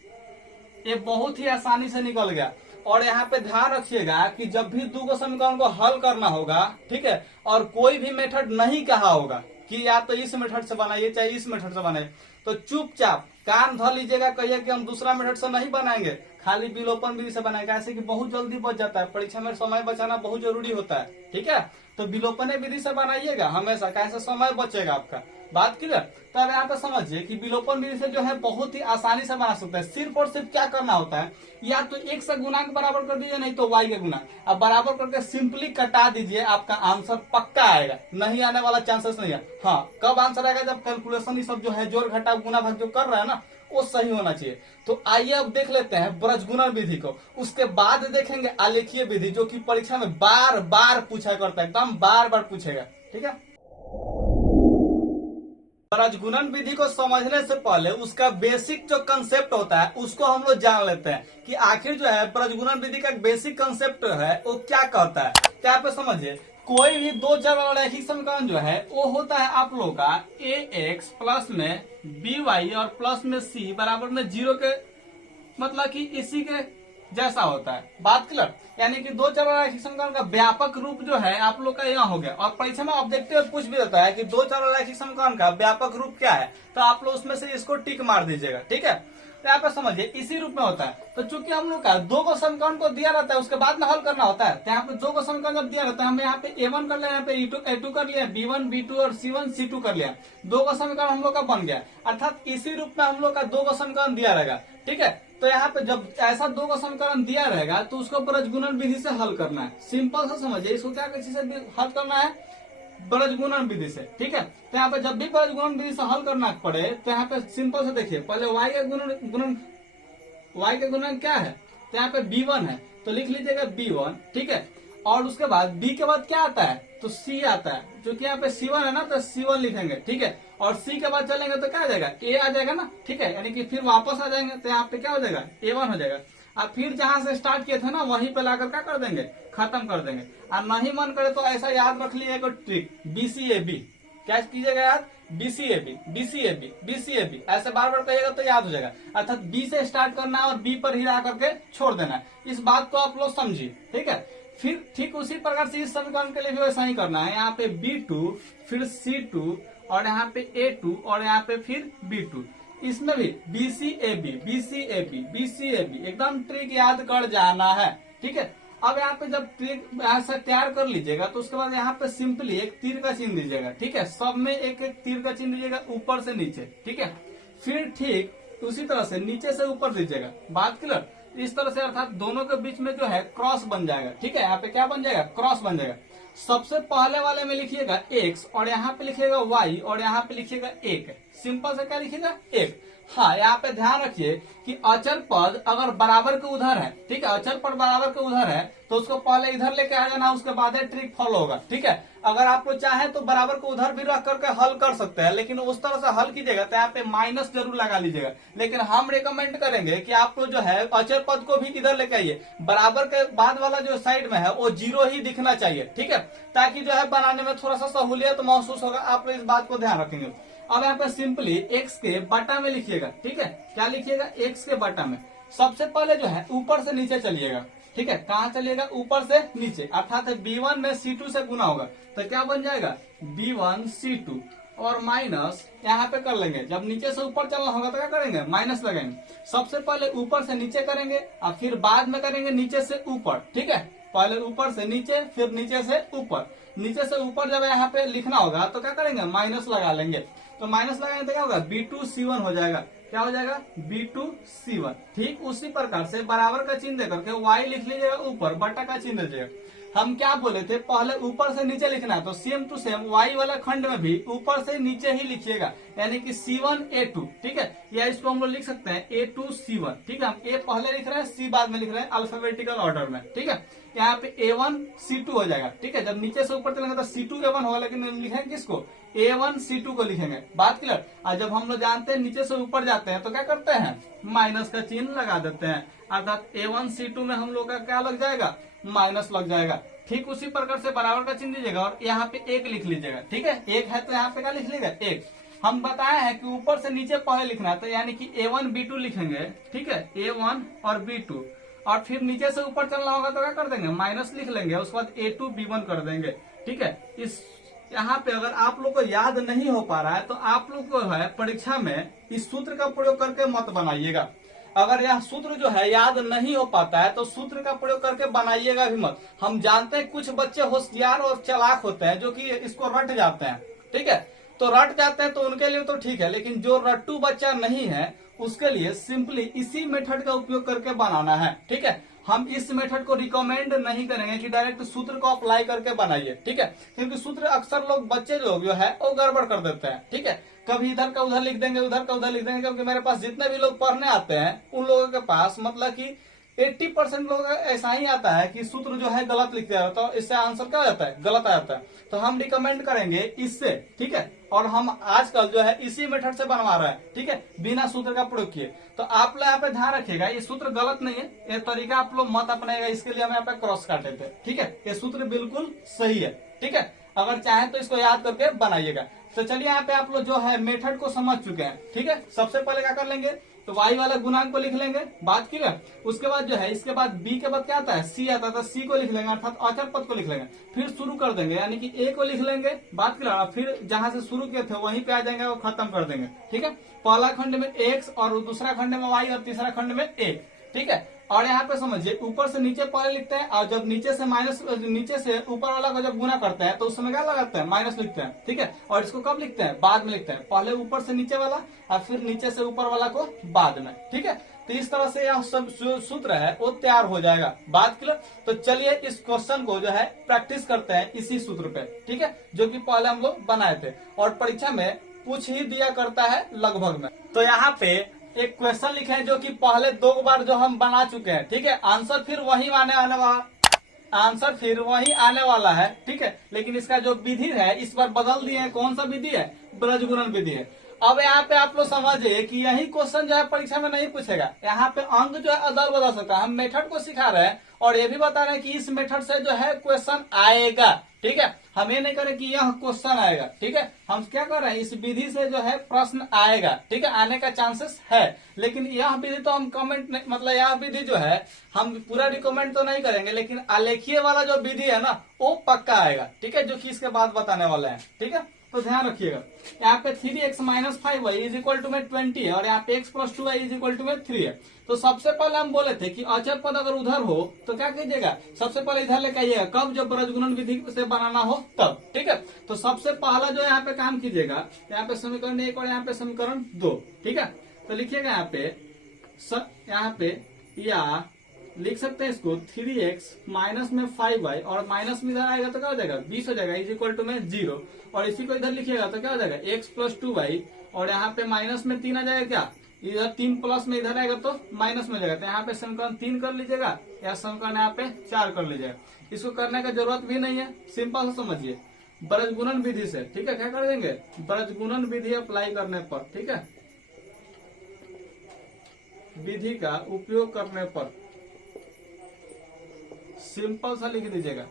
ये बहुत ही आसानी से निकल गया। और यहाँ पे ध्यान रखिएगा कि जब भी 2 को समीकरण को हल करना होगा, ठीक है, और कोई भी मेथड नहीं कहा होगा कि या तो इस मेथड से बनाइए चाहे इस मेथड से बनाइए, तो चुपचाप कान धर लीजिएगा, कहिए कि हम दूसरा मेथड से नहीं बनाएंगे, खाली विलोपन विधि से बनाएंगे। ऐसे कि बहुत जल्दी बच जाता है, परीक्षा में समय बचाना बहुत जरूरी होता है, ठीक है। तो विलोपन विधि से बनाइएगा हमेशा, कैसे समय बचेगा आपका, बात क्लियर। तो अब यहाँ पे समझिए कि विलोपन विधि से जो है बहुत ही आसानी से बना सकते हैं। सिर्फ और सिर्फ क्या करना होता है, या तो x से गुणांक बराबर कर दीजिए, नहीं तो y के गुना। अब बराबर करके सिंपली कटा दीजिए, आपका आंसर पक्का आएगा, नहीं आने वाला चांसेस नहीं है। हाँ, कब आंसर आएगा, जब कैलकुलेशन ये सब जो है जोड़ घटाव गुना भाग जो कर रहा है ना, वो सही होना चाहिए। तो आइए अब देख लेते हैं ब्रजगुणन विधि को, उसके बाद देखेंगे आलेखीय विधि जो कि परीक्षा में बार बार पूछा करता है, एकदम बार बार पूछेगा। ठीक है, ब्रजगुणन विधि को समझने से पहले उसका बेसिक जो कंसेप्ट होता है उसको हम लोग जान लेते हैं कि आखिर जो है ब्रजगुणन विधि का बेसिक कंसेप्ट है वो क्या कहता है। क्या आप समझिए, कोई भी दो चर वाला रैखिक समीकरण जो है वो होता है आप लोग का ए एक्स प्लस में बी वाई और प्लस में सी बराबर में 0 के, मतलब कि इसी के जैसा होता है। बात क्लियर, यानी कि दो चर वाला रैखिक समीकरण का व्यापक रूप जो है आप लोग का यहाँ हो गया। और परीक्षा में ऑब्जेक्टिव पूछ भी देता है कि दो चर वाला रैखिक समीकरण का व्यापक रूप क्या है, तो आप लोग उसमें से इसको टिक मार दीजिएगा। ठीक है, तो यहाँ पे समझिए इसी रूप में होता है। तो चूंकि हम लोग का दो को समीकरण को दिया रहता है उसके बाद में हल करना होता है, तो यहाँ पे दो को समीकरण जब दिया रहता है हम यहाँ पे A1 कर लिया, यहाँ पे A2 कर लिया, B1 B2 और C1 C2 कर लिया, दो का समीकरण हम लोग का बन गया। अर्थात इसी रूप में हम लोग का दो का समीकरण दिया रहेगा। ठीक है, तो यहाँ पे जब ऐसा दो का समीकरण दिया रहेगा तो उसको ब्रजगुणन विधि से हल करना है। सिंपल सा समझिए, इसको क्या किसी से हल करना है, ब्रजगुणन विधि से। ठीक है, तो यहाँ पे जब भी ब्रजगुणन विधि से हल करना पड़े तो यहाँ पे सिंपल से देखिए, पहले y के गुणन क्या है, तो यहाँ पे b1 है तो लिख लीजिएगा b1। ठीक है, और उसके बाद b के बाद क्या आता है, तो c आता है, जो कि यहाँ पे c1 है ना तो c1 लिखेंगे। ठीक है, और c के बाद चलेंगे तो क्या आ जाएगा, a आ जाएगा ना। ठीक है, यानी कि फिर वापस आ जाएंगे तो यहाँ पे क्या हो जाएगा, a1 हो जाएगा। और फिर जहां से स्टार्ट किए थे ना वहीं पे लाकर क्या कर देंगे, खत्म कर देंगे। और नहीं मन करे तो ऐसा याद रख लीजिएगा ट्रिक, BCAB। क्या कीजिएगा याद, BCAB BCAB BCAB, ऐसे बार बार कहिएगा तो याद हो जाएगा। अर्थात B से स्टार्ट करना है और B पर ही ला करके छोड़ देना है। इस बात को आप लोग समझिए। ठीक है, फिर ठीक उसी प्रकार से इस समीकरण के लिए भी वैसा ही करना है। यहाँ पे B2 फिर C2 और यहाँ पे A2 और यहाँ पे फिर B2, इसमें भी BCAB BCAB BCAB, एकदम ट्रिक याद कर जाना है। ठीक है, अब यहाँ पे जब ट्रिक ऐसा तैयार कर लीजिएगा तो उसके बाद यहाँ पे सिंपली एक तीर का चिन्ह दीजिएगा। ठीक है, सब में एक एक तीर का चिन्ह दीजिएगा ऊपर से नीचे। ठीक है, फिर ठीक उसी तरह से नीचे से ऊपर दीजिएगा। बात क्लियर, इस तरह से अर्थात दोनों के बीच में जो है क्रॉस बन जाएगा। ठीक है, यहाँ पे क्या बन जाएगा, क्रॉस बन जाएगा। सबसे पहले वाले में लिखिएगा x और यहाँ पे लिखिएगा y और यहाँ पे लिखिएगा 1। सिंपल से क्या लिखिएगा, 1। हाँ, यहाँ पे ध्यान रखिए कि अचर पद अगर बराबर के उधर है, ठीक है, अचर पद बराबर के उधर है तो उसको पहले इधर लेके आ जाना, उसके बाद ट्रिक फॉलो होगा। ठीक है, अगर आप लोग चाहे तो बराबर को उधर भी रख करके हल कर सकते हैं, लेकिन उस तरह से हल कीजिएगा तो यहाँ पे माइनस जरूर लगा लीजिएगा। लेकिन हम रिकमेंड करेंगे कि आप लोग जो है अचर पद को भी इधर लेके आइए, बराबर के बाद वाला जो साइड में है वो 0 ही दिखना चाहिए। ठीक है, ताकि जो है बनाने में थोड़ा सा सहूलियत महसूस होगा। आप लोग इस बात को ध्यान रखेंगे। अब यहाँ पे सिंपली x के बटा में लिखिएगा। ठीक है, क्या लिखिएगा, x के बटा में। सबसे पहले जो है ऊपर से नीचे चलिएगा। ठीक है, कहाँ चलिएगा, ऊपर से नीचे, अर्थात B1 में C2 से गुना होगा तो क्या बन जाएगा, B1 C2 और माइनस यहाँ पे कर लेंगे। जब नीचे से ऊपर चलना होगा तो क्या करेंगे, माइनस लगाएंगे। सबसे पहले ऊपर से नीचे करेंगे और फिर बाद में करेंगे नीचे से ऊपर। ठीक है, पहले ऊपर से नीचे फिर नीचे से ऊपर। नीचे से ऊपर जब यहाँ पे लिखना होगा तो क्या करेंगे, माइनस लगा लेंगे। तो माइनस लगाएंगे तो क्या होगा, B2 C1 हो जाएगा। क्या हो जाएगा, B2 C1। ठीक उसी प्रकार से बराबर का चिन्ह देकर के y लिख लीजिएगा ऊपर, बटा का चिन्ह दीजिएगा। हम क्या बोले थे, पहले ऊपर से नीचे लिखना है तो सेम टू सेम y वाला खंड में भी ऊपर से नीचे ही लिखिएगा, यानी कि C1 A2। ठीक है, या इसको हम लोग लिख सकते हैं A2 C1। ठीक है, हम A पहले लिख रहे हैं, C बाद में लिख रहे हैं अल्फाबेटिकल ऑर्डर में। ठीक है, यहाँ पे A1 C2 हो जाएगा। ठीक है, जब नीचे से ऊपर चलेंगे तो C2 A1 होगा, लेकिन लिखेंगे किसको, A1 C2 को लिखेंगे। बात क्लियर। और जब हम लोग जानते हैं नीचे से ऊपर जाते हैं तो क्या करते हैं, माइनस का चिन्ह लगा देते हैं, अर्थात A1 C2 में हम लोग का क्या लग जाएगा, माइनस लग जाएगा। ठीक उसी प्रकार से बराबर का चिन्ह दीजिएगा और यहाँ पे 1 लिख लीजिएगा। ठीक है, 1 है तो यहाँ पे क्या लिख लीजिएगा, 1। हम बताए हैं कि ऊपर से नीचे पहले लिखना है, तो यानी कि A1 B2 लिखेंगे। ठीक है, A1 और B2, और फिर नीचे से ऊपर चलना होगा तो क्या कर देंगे, माइनस लिख लेंगे, उसके बाद A2 B1 कर देंगे। ठीक है, इस यहाँ पे अगर आप लोग को याद नहीं हो पा रहा है तो आप लोग को है परीक्षा में इस सूत्र का प्रयोग करके मत बनाइएगा। अगर यह सूत्र जो है याद नहीं हो पाता है तो सूत्र का प्रयोग करके बनाइएगा भी मत। हम जानते हैं कुछ बच्चे होशियार और चालाक होते हैं जो कि इसको रट जाते हैं। ठीक है, तो रट जाते हैं तो उनके लिए तो ठीक है, लेकिन जो रट्टू बच्चा नहीं है उसके लिए सिंपली इसी मेथड का उपयोग करके बनाना है। ठीक है, हम इस मेथड को रिकमेंड नहीं करेंगे कि डायरेक्ट सूत्र को अप्लाई करके बनाइए, ठीक है, क्योंकि सूत्र अक्सर लोग बच्चे लोग जो है वो गड़बड़ कर देते हैं, ठीक है, कभी इधर का उधर लिख देंगे, उधर का उधर लिख देंगे, क्योंकि मेरे पास जितने भी लोग पढ़ने आते हैं उन लोगों के पास मतलब कि 80% लोग ऐसा ही आता है कि सूत्र जो है गलत लिख दिया, तो इससे आंसर क्या हो जाता है, गलत आ जाता है। तो हम रिकमेंड करेंगे इससे, ठीक है, और हम आजकल जो है इसी मेथड से बनवा रहे हैं, ठीक है, बिना सूत्र का प्रयोग किए। तो आप लोग यहाँ पे ध्यान रखिएगा, ये सूत्र गलत नहीं है, ये तरीका आप लोग मत अपनाएगा, इसके लिए हम यहाँ पे क्रॉस काटे थे, ठीक है, ये सूत्र बिल्कुल सही है, ठीक है, अगर चाहे तो इसको याद करके बनाइएगा। तो चलिए यहाँ पे आप लोग जो है मेथड को समझ चुके हैं, ठीक है। सबसे पहले क्या कर लेंगे, तो y वाला गुणांक को लिख लेंगे, बात की ना। उसके बाद जो है इसके बाद b के बाद क्या आता है, c आता है, तो c को लिख लेंगे, अर्थात अचर पद को लिख लेंगे, फिर शुरू कर देंगे, यानी कि a को लिख लेंगे, बात की ना, फिर जहां से शुरू किए थे वहीं पे आ जाएंगे और खत्म कर देंगे, ठीक है। पहला खंड में x और दूसरा खंड में y और तीसरा खंड में 1, ठीक है। और यहाँ पे समझिए ऊपर से नीचे पहले लिखते हैं, और जब नीचे से ऊपर वाला को जब गुना करते हैं तो उस समय क्या लगाते हैं, माइनस लिखते हैं, ठीक है। और इसको कब लिखते हैं, बाद में लिखते हैं, पहले ऊपर से नीचे वाला और फिर नीचे से ऊपर वाला को बाद में, ठीक है। तो इस तरह से यह सब जो सूत्र है वो तैयार हो जाएगा, बात क्लियर। तो चलिए इस क्वेश्चन को जो है प्रैक्टिस करते हैं इसी सूत्र पे, ठीक है, जो कि पहले हम लोग बनाए थे और परीक्षा में पूछ ही दिया करता है लगभग में। तो यहाँ पे एक क्वेश्चन लिखे हैं जो कि पहले 2 बार जो हम बना चुके हैं, ठीक है। आंसर फिर वही आने वाला है, ठीक है, लेकिन इसका जो विधि है इस बार बदल दिए हैं। कौन सा विधि है, ब्रजगुणन विधि है। अब यहाँ पे आप लोग समझिए कि यही क्वेश्चन जो है परीक्षा में नहीं पूछेगा, यहाँ पे अंक जो है अदल बदल सकता है। हम मेथड को सिखा रहे हैं और ये भी बता रहे हैं कि इस मेथड से जो है क्वेश्चन आएगा, ठीक है। हम ये नहीं करें कि यह क्वेश्चन आएगा, ठीक है, हम क्या कर रहे हैं, इस विधि से जो है प्रश्न आएगा, ठीक है, आने का चांसेस है। लेकिन यह विधि तो हम कमेंट मतलब यह विधि जो है हम पूरा रिकमेंड तो नहीं करेंगे, लेकिन आलेखीय वाला जो विधि है ना वो पक्का आएगा, ठीक है, जो कि इसके बाद बताने वाले हैं, ठीक है। तो ध्यान रखिएगा, यहाँ पे 3x - 5y is equal to में 20 है और यहाँ पे x + 2y is equal to में 3 है। तो सबसे पहले हम बोले थे कि अचर पद अगर उधर हो तो क्या कीजिएगा, सबसे पहले इधर लेके आइएगा, कब, जब ब्रजगुणन विधि से बनाना हो तब, ठीक है। तो सबसे पहला जो यहाँ पे काम कीजिएगा, यहाँ पे समीकरण 1 और यहाँ पे समीकरण 2, ठीक है। तो लिखिएगा यहाँ पे या लिख सकते हैं इसको 3x माइनस में 5y और माइनस में इधर आएगा तो क्या हो जाएगा, 20 हो जाएगा, इज इक्वल टू में 0। और इसी को इधर लिखिएगा तो क्या हो जाएगा, x + 2y और यहाँ पे माइनस में 3 आ जाएगा, क्या इधर 3 प्लस में इधर आएगा तो माइनस में जाएगा। तो यहाँ पे समीकरण 3 कर लीजिएगा या समीकरण यहाँ पे 4 कर लीजिएगा। इसको करने का जरूरत भी नहीं है, सिंपल से समझिए, ब्रजगुणन विधि से, ठीक है। क्या कर देंगे, ब्रजगुणन विधि अप्लाई करने पर, ठीक है, विधि का उपयोग करने पर सिंपल सा लिख दीजिएगा।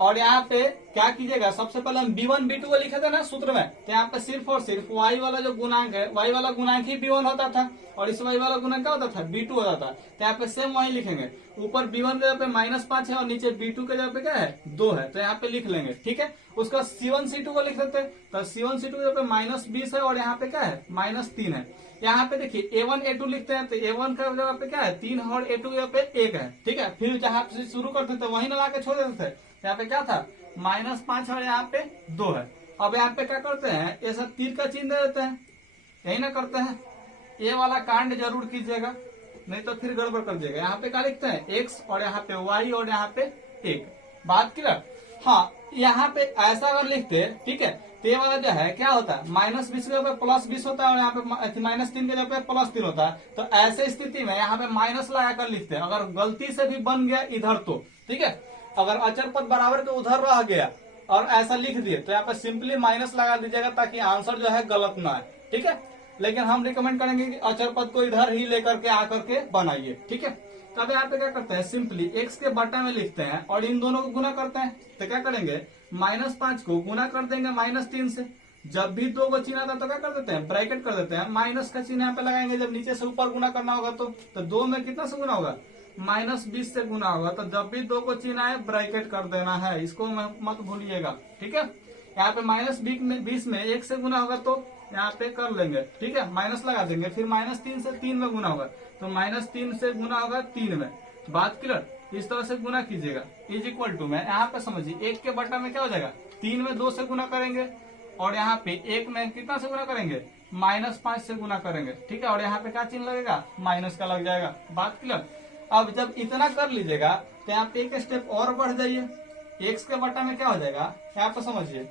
और यहाँ पे क्या कीजिएगा, सबसे पहले हम b1 b2 को लिखे थे ना सूत्र में, तो यहाँ पे सिर्फ और सिर्फ y वाला जो गुणांक है, y वाला गुणांक ही b1 होता था और इस y वाला गुणांक क्या होता था, b2 होता था। तो यहाँ पे सेम वही लिखेंगे, ऊपर b1 के जगह पे -5 है और नीचे b2 के जगह पे क्या है, 2 है, तो यहाँ पे लिख लेंगे, ठीक है। उसका c1 c2 को लिख सकते हैं, तो c1 c2 के जगह पे -20 है और यहाँ पे क्या है, -3 है। यहाँ पे देखिए a1 a2 लिखते हैं, तो a1 का जगह पे क्या है 3 और a2 के जगह पे 1 है, ठीक है। फिर जहाँ से शुरू करते थे वही लगा के छोड़ देते थे, यहाँ पे क्या था -5 और यहाँ पे 2 है। अब यहाँ पे क्या करते हैं, ये सब तीर का चिन्ह दे देते हैं, यही ना करते हैं। ये वाला कांड जरूर कीजिएगा, नहीं तो फिर गड़बड़ कर दिएगा। यहाँ पे क्या लिखते हैं, x और यहाँ पे y और यहाँ पे 1, बात क्लियर। हाँ, यहाँ पे ऐसा अगर लिखते हैं, ठीक है, तो ये वाला जो है क्या होता है, -20 के जगह पे +20 होता है और यहाँ पे -3 के जगह पे +3 होता है। तो ऐसे स्थिति में यहाँ पे माइनस लगा कर लिखते हैं, अगर गलती से भी बन गया इधर तो, ठीक है, अगर अचर पद बराबर के उधर रह गया और ऐसा लिख दिए तो यहाँ पे सिंपली माइनस लगा दीजिएगा ताकि आंसर जो है गलत ना आए, ठीक है। लेकिन हम रिकमेंड करेंगे कि अचर पद को इधर ही लेकर के आकर के बनाइए, ठीक है। तब यहाँ पे क्या करते हैं, सिंपली x के बटा में लिखते हैं और इन दोनों को गुना करते हैं। तो क्या करेंगे, -5 को गुना कर देंगे -3 से। जब भी 2 को चिन्ह आता तो क्या कर देते हैं, ब्रैकेट कर देते हैं, माइनस का चिन्ह यहाँ पे लगाएंगे। जब नीचे से ऊपर गुना करना होगा तो 2 में कितना से गुना होगा, -20 से गुना होगा। तो जब भी 2 को चिन्ह आए ब्रैकेट कर देना है, इसको मत भूलिएगा, ठीक है। यहाँ पे -20 में 1 से गुना होगा तो यहाँ पे कर लेंगे, ठीक है, माइनस लगा देंगे। फिर -3 से 3 में गुना होगा तो -3 से गुना होगा 3 में, बात क्लियर। इस तरह से गुना कीजिएगा, इज इक्वल टू में यहाँ पे समझिए 1 के बटा में क्या हो जाएगा, 3 में 2 से गुना करेंगे और यहाँ पे 1 में कितना से गुना करेंगे, -5 से गुना करेंगे, ठीक है। और यहाँ पे क्या चिन्ह लगेगा, माइनस का लग जाएगा, बात क्लियर। अब जब इतना कर लीजिएगा तो यहाँ पे एक स्टेप और बढ़ जाइए, एक्स के बटा में क्या हो जाएगा यहाँ पे समझिए,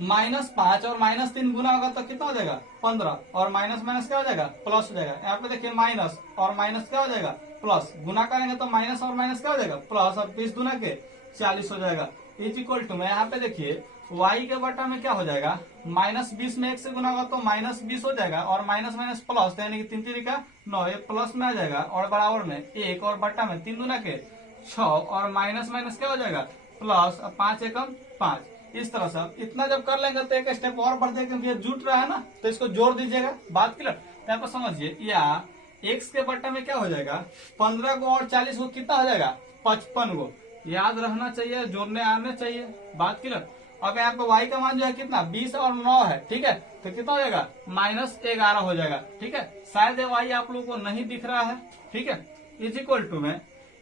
-5 और -3 गुना होगा तो कितना हो जाएगा 15, और माइनस माइनस क्या हो जाएगा प्लस हो जाएगा। यहाँ पे देखिए माइनस और माइनस क्या हो जाएगा प्लस, गुना करेंगे तो माइनस और माइनस क्या हो जाएगा प्लस, और 20 गुना के 40 हो जाएगा। इज इक्वल टू में यहाँ पे देखिए y के बटा में क्या हो जाएगा, -20 में 1 से गुना होगा तो -20 हो जाएगा, और माइनस माइनस प्लस यानी कि 3 3 का 9, ये प्लस में आ जाएगा, और बराबर में 1 और बटा में 3 गुना के 6, और माइनस माइनस क्या हो जाएगा प्लस, और 5 एकम 5। इस तरह से इतना जब कर लेंगे तो एक स्टेप और बढ़ जाएगा, क्योंकि ये जुट रहा है ना, तो इसको जोड़ दीजिएगा। बात क्लियर, यहाँ पर समझिए, या x के बटा में क्या हो जाएगा 15 को और 40 को कितना हो जाएगा 55 को, याद रहना चाहिए, जोड़ने आने चाहिए। बात क्लियर। अब यहाँ पे y का मान जो है कितना 20 और 9 है, ठीक है, तो कितना हो जाएगा -11 हो जाएगा, ठीक है। शायद ये y आप लोगों को नहीं दिख रहा है, ठीक है। इज इक्वल टू में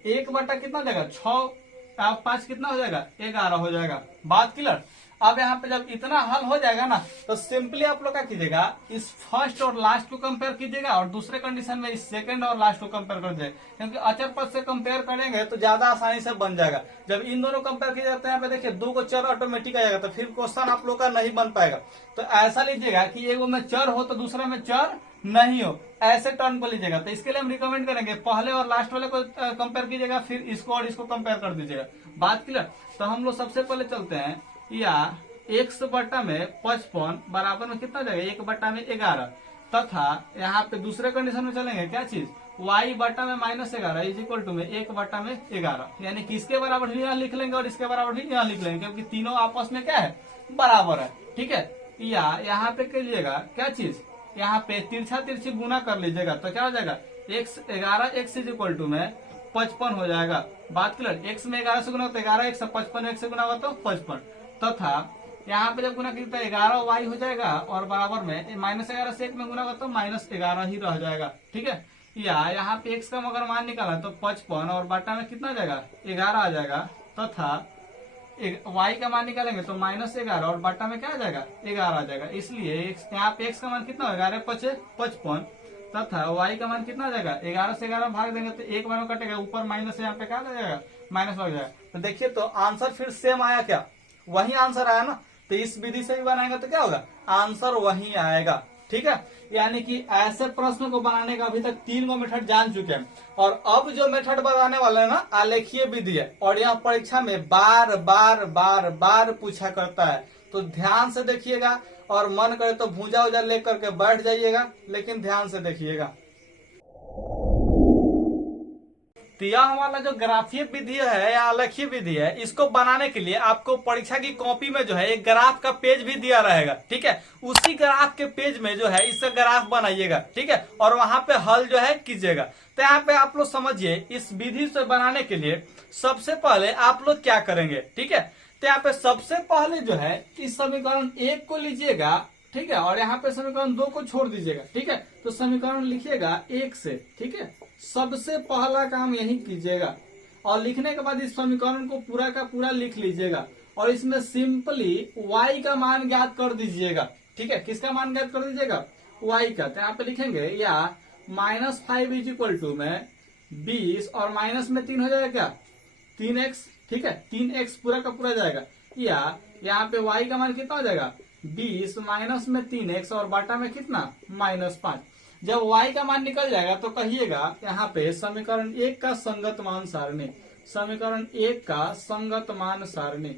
1 बटा कितना हो जाएगा 6, 5 कितना हो जाएगा 11 हो जाएगा। बात क्लियर। अब यहाँ पे जब इतना हल हो जाएगा ना, तो सिंपली आप लोग क्या कीजिएगा, इस फर्स्ट और लास्ट को कंपेयर कीजिएगा, और दूसरे कंडीशन में इस सेकंड और लास्ट को कंपेयर कर दीजिएगा, क्योंकि अचर पद से कंपेयर करेंगे तो ज्यादा आसानी से बन जाएगा। जब इन दोनों कंपेयर किए जाते हैं, यहाँ पे देखिए 2 को चर ऑटोमेटिक आ जाएगा, तो फिर क्वेश्चन आप लोग का नहीं बन पाएगा। तो ऐसा लीजिएगा कि एगो में चर हो तो दूसरे में चर नहीं हो, ऐसे टर्न को लीजिएगा। तो इसके लिए हम रिकमेंड करेंगे पहले और लास्ट वाले को कंपेयर कीजिएगा, फिर इसको और इसको कंपेयर कर दीजिएगा। बात क्लियर। तो हम लोग सबसे पहले चलते हैं, या x बटा में 55 बराबर में कितना जाएगा 1 बटा में 11, तथा यहाँ पे दूसरे कंडीशन में चलेंगे क्या चीज y बटा में -11 इज इक्वल टू में 1 बटा में 11, यानी कि इसके बराबर भी यहाँ लिख लेंगे और इसके बराबर भी यहाँ लिख लेंगे, क्योंकि तीनों आपस में क्या है बराबर है, ठीक है। या यहाँ पे कर लीजिएगा क्या चीज, यहाँ पे तिरछा तिरछी गुना कर लीजिएगा, तो क्या हो जाएगा 11x इज इक्वल टू में 55 हो जाएगा। बात क्लियर। x में 11 से गुना तो 11 x, 55 x से गुना होगा तो 55, तथा यहाँ पे जब गुना किया 11 y हो जाएगा, और बराबर में -11 से 1 में गुना होगा तो -11 ही रह जाएगा, ठीक है। या यहाँ पे x का अगर मान निकाला तो 55, और बटा में कितना जाएगा 11 आ जाएगा, तथा y का मान निकालेंगे तो -11, और बटा में क्या आ जाएगा 11 आ जाएगा। इसलिए यहाँ पे x का मान कितना होगा 11 5 55, तथा y का मान कितना आ जाएगा 11 से 11 भाग देंगे तो 1 बार में कटेगा, ऊपर माइनस यहाँ पे क्या लग जाएगा माइनस लग जाएगा। तो देखिए तो आंसर फिर सेम आया, क्या वही आंसर आया ना। तो इस विधि से भी बनाएंगे तो क्या होगा आंसर वही आएगा, ठीक है। यानी कि ऐसे प्रश्न को बनाने का अभी तक 3 गो मेथड जान चुके हैं, और अब जो मेथड बताने वाले हैं ना आलेखीय विधि है, और यह परीक्षा में बार बार बार बार पूछा करता है। तो ध्यान से देखिएगा, और मन करे तो भूजा उजा लेकर के बैठ जाइएगा, लेकिन ध्यान से देखिएगा। तो यह हमारा जो ग्राफीय विधि है या आलेखीय विधि है, इसको बनाने के लिए आपको परीक्षा की कॉपी में जो है एक ग्राफ का पेज भी दिया रहेगा, ठीक है। उसी ग्राफ के पेज में जो है इसका ग्राफ बनाइएगा, ठीक है, और वहां पे हल जो है कीजिएगा। तो यहाँ पे आप लोग समझिए, इस विधि से बनाने के लिए सबसे पहले आप लोग क्या करेंगे, ठीक है। तो यहाँ पे सबसे पहले जो है इस समीकरण 1 को लीजिएगा, ठीक है, और यहाँ पे समीकरण 2 को छोड़ दीजिएगा, ठीक है। तो समीकरण लिखिएगा 1 से, ठीक है। सबसे पहला काम यही कीजिएगा, और लिखने के बाद इस समीकरण को पूरा का पूरा लिख लीजिएगा, और इसमें सिंपली y का मान ज्ञात कर दीजिएगा, ठीक है। किसका मान ज्ञात कर दीजिएगा y का। तो यहाँ पे लिखेंगे या -5 इज इक्वल टू में 20, और माइनस में 3 हो जाएगा क्या 3x, ठीक है, 3x पूरा का पूरा जाएगा। या यहाँ पे y का मान कितना हो जाएगा 20 माइनस में 3x, और बाटा में कितना -5। जब y का मान निकल जाएगा तो कहिएगा यहाँ पे समीकरण 1 का संगत मान सारणी, समीकरण 1 का संगत मान सारणी,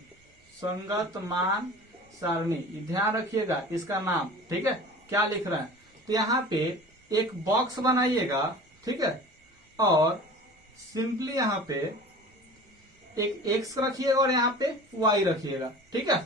संगत मान सारणी, ध्यान रखिएगा इसका नाम, ठीक है, क्या लिख रहे हैं। तो यहाँ पे एक बॉक्स बनाइएगा, ठीक है, और सिंपली यहाँ पे एक x रखिएगा और यहाँ पे y रखिएगा, ठीक है।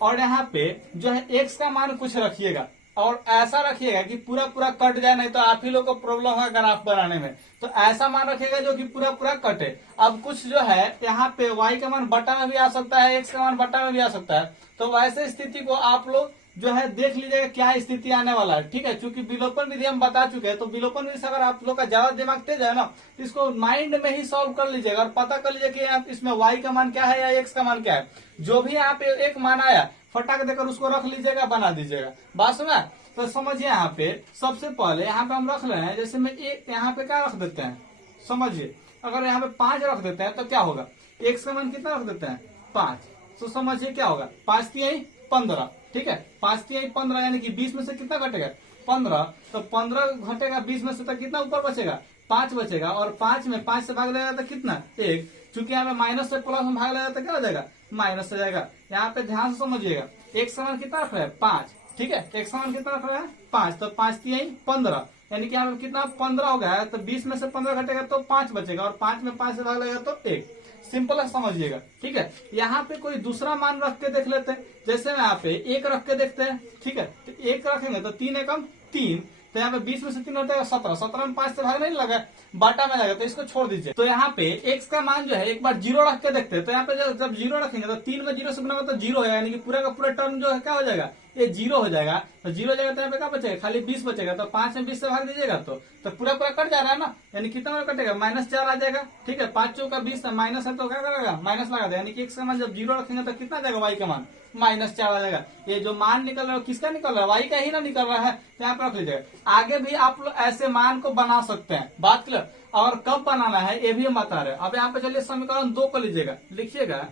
और यहाँ पे जो है x का मान कुछ रखिएगा, और ऐसा रखिएगा कि पूरा पूरा कट जाए, नहीं तो आप ही लोग को प्रॉब्लम है ग्राफ बनाने में। तो ऐसा मान रखिएगा जो कि पूरा पूरा कटे। अब कुछ जो है यहाँ पे y का मान बटा में भी आ सकता है, x का मान बटा में भी आ सकता है। तो वैसे स्थिति को आप लोग जो है देख लीजिएगा क्या स्थिति आने वाला है, ठीक है। चूंकि विलोपन विधि हम बता चुके हैं, तो विलोपन विधि से अगर आप लोग का ज्यादा दिमाग तेज है ना, इसको माइंड में ही सॉल्व कर लीजिएगा, और पता कर लीजिए कि आप इसमें y का मान क्या है या x का मान क्या है। जो भी यहाँ पे एक मान आया फटाक देकर उसको रख लीजिएगा, बना दीजिएगा। बात सुना। तो समझिए यहाँ पे सबसे पहले यहाँ पे हम रख रहे हैं, जैसे में एक यहाँ पे क्या रख देते हैं समझिए अगर यहाँ पे 5 रख देते हैं तो क्या होगा, x का मान कितना रख देते हैं 5, तो समझिए क्या होगा 5 तिहाई 15, ठीक है 5 तिहाई 15 यानी कि 20 में से कितना घटेगा 15, तो 15 घटेगा 20 में से तो कितना ऊपर बचेगा 5 बचेगा, और 5 में 5 से भाग लगेगा तो कितना 1, चूंकि यहाँ पे माइनस से प्लस में भाग लगेगा तो क्या हो जाएगा माइनस हो जाएगा। यहाँ पे ध्यान से समझिएगा x का मान कितना रख रहा है 5, ठीक है x का मान कितना रख रहा है 5, तो 5 तिहाई 15 यानी कि यहाँ पे कितना 15 हो गया है, तो 20 में से 15 घटेगा तो 5 बचेगा, और 5 में 5 से भाग लगेगा तो 1, सिंपल है समझिएगा, ठीक है। यहाँ पे कोई दूसरा मान रख के देख लेते हैं, जैसे मैं यहाँ पे 1 रख के देखते हैं, ठीक है, तो 1 रखेंगे तो 3 एकम 3, तो यहाँ पे 20 में से 3 होता है 17, 17 में 5 से भाग नहीं लगा बाटा में लगा, तो इसको छोड़ दीजिए। तो यहाँ पे x का मान जो है एक बार 0 रख के देखते हैं, तो यहाँ पे जब 0 रखेंगे तो 3 में 0 से गुना तो 0 हो जाएगा, यानी कि पूरा का पूरा टर्म जो है क्या हो जाएगा ये 0 हो जाएगा, तो 0 हो जाएगा तो यहाँ पे क्या बचेगा खाली 20 बचेगा, तो 5 में 20 से भाग दीजिएगा तो पूरा पूरा कट जा रहा है ना, यानी कितना कटेगा -4 आ जाएगा, ठीक है 5 चौका 20 माइनस है तो क्या करेगा माइनस लगा देगा, यानी कि x का मान जब 0 रखेंगे तो कितना जाएगा y का मान -4 आ जाएगा। ये जो मान निकल रहा है किसका निकल रहा है y का ही ना निकल रहा है, तो यहाँ पे रख लीजिएगा। आगे भी आप लोग ऐसे मान को बना सकते हैं, बात क्लियर, और कब बनाना है ये भी हम बता रहे हैं। अब यहाँ पे चलिए समीकरण 2 को लीजिएगा, लिखिएगा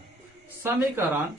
समीकरण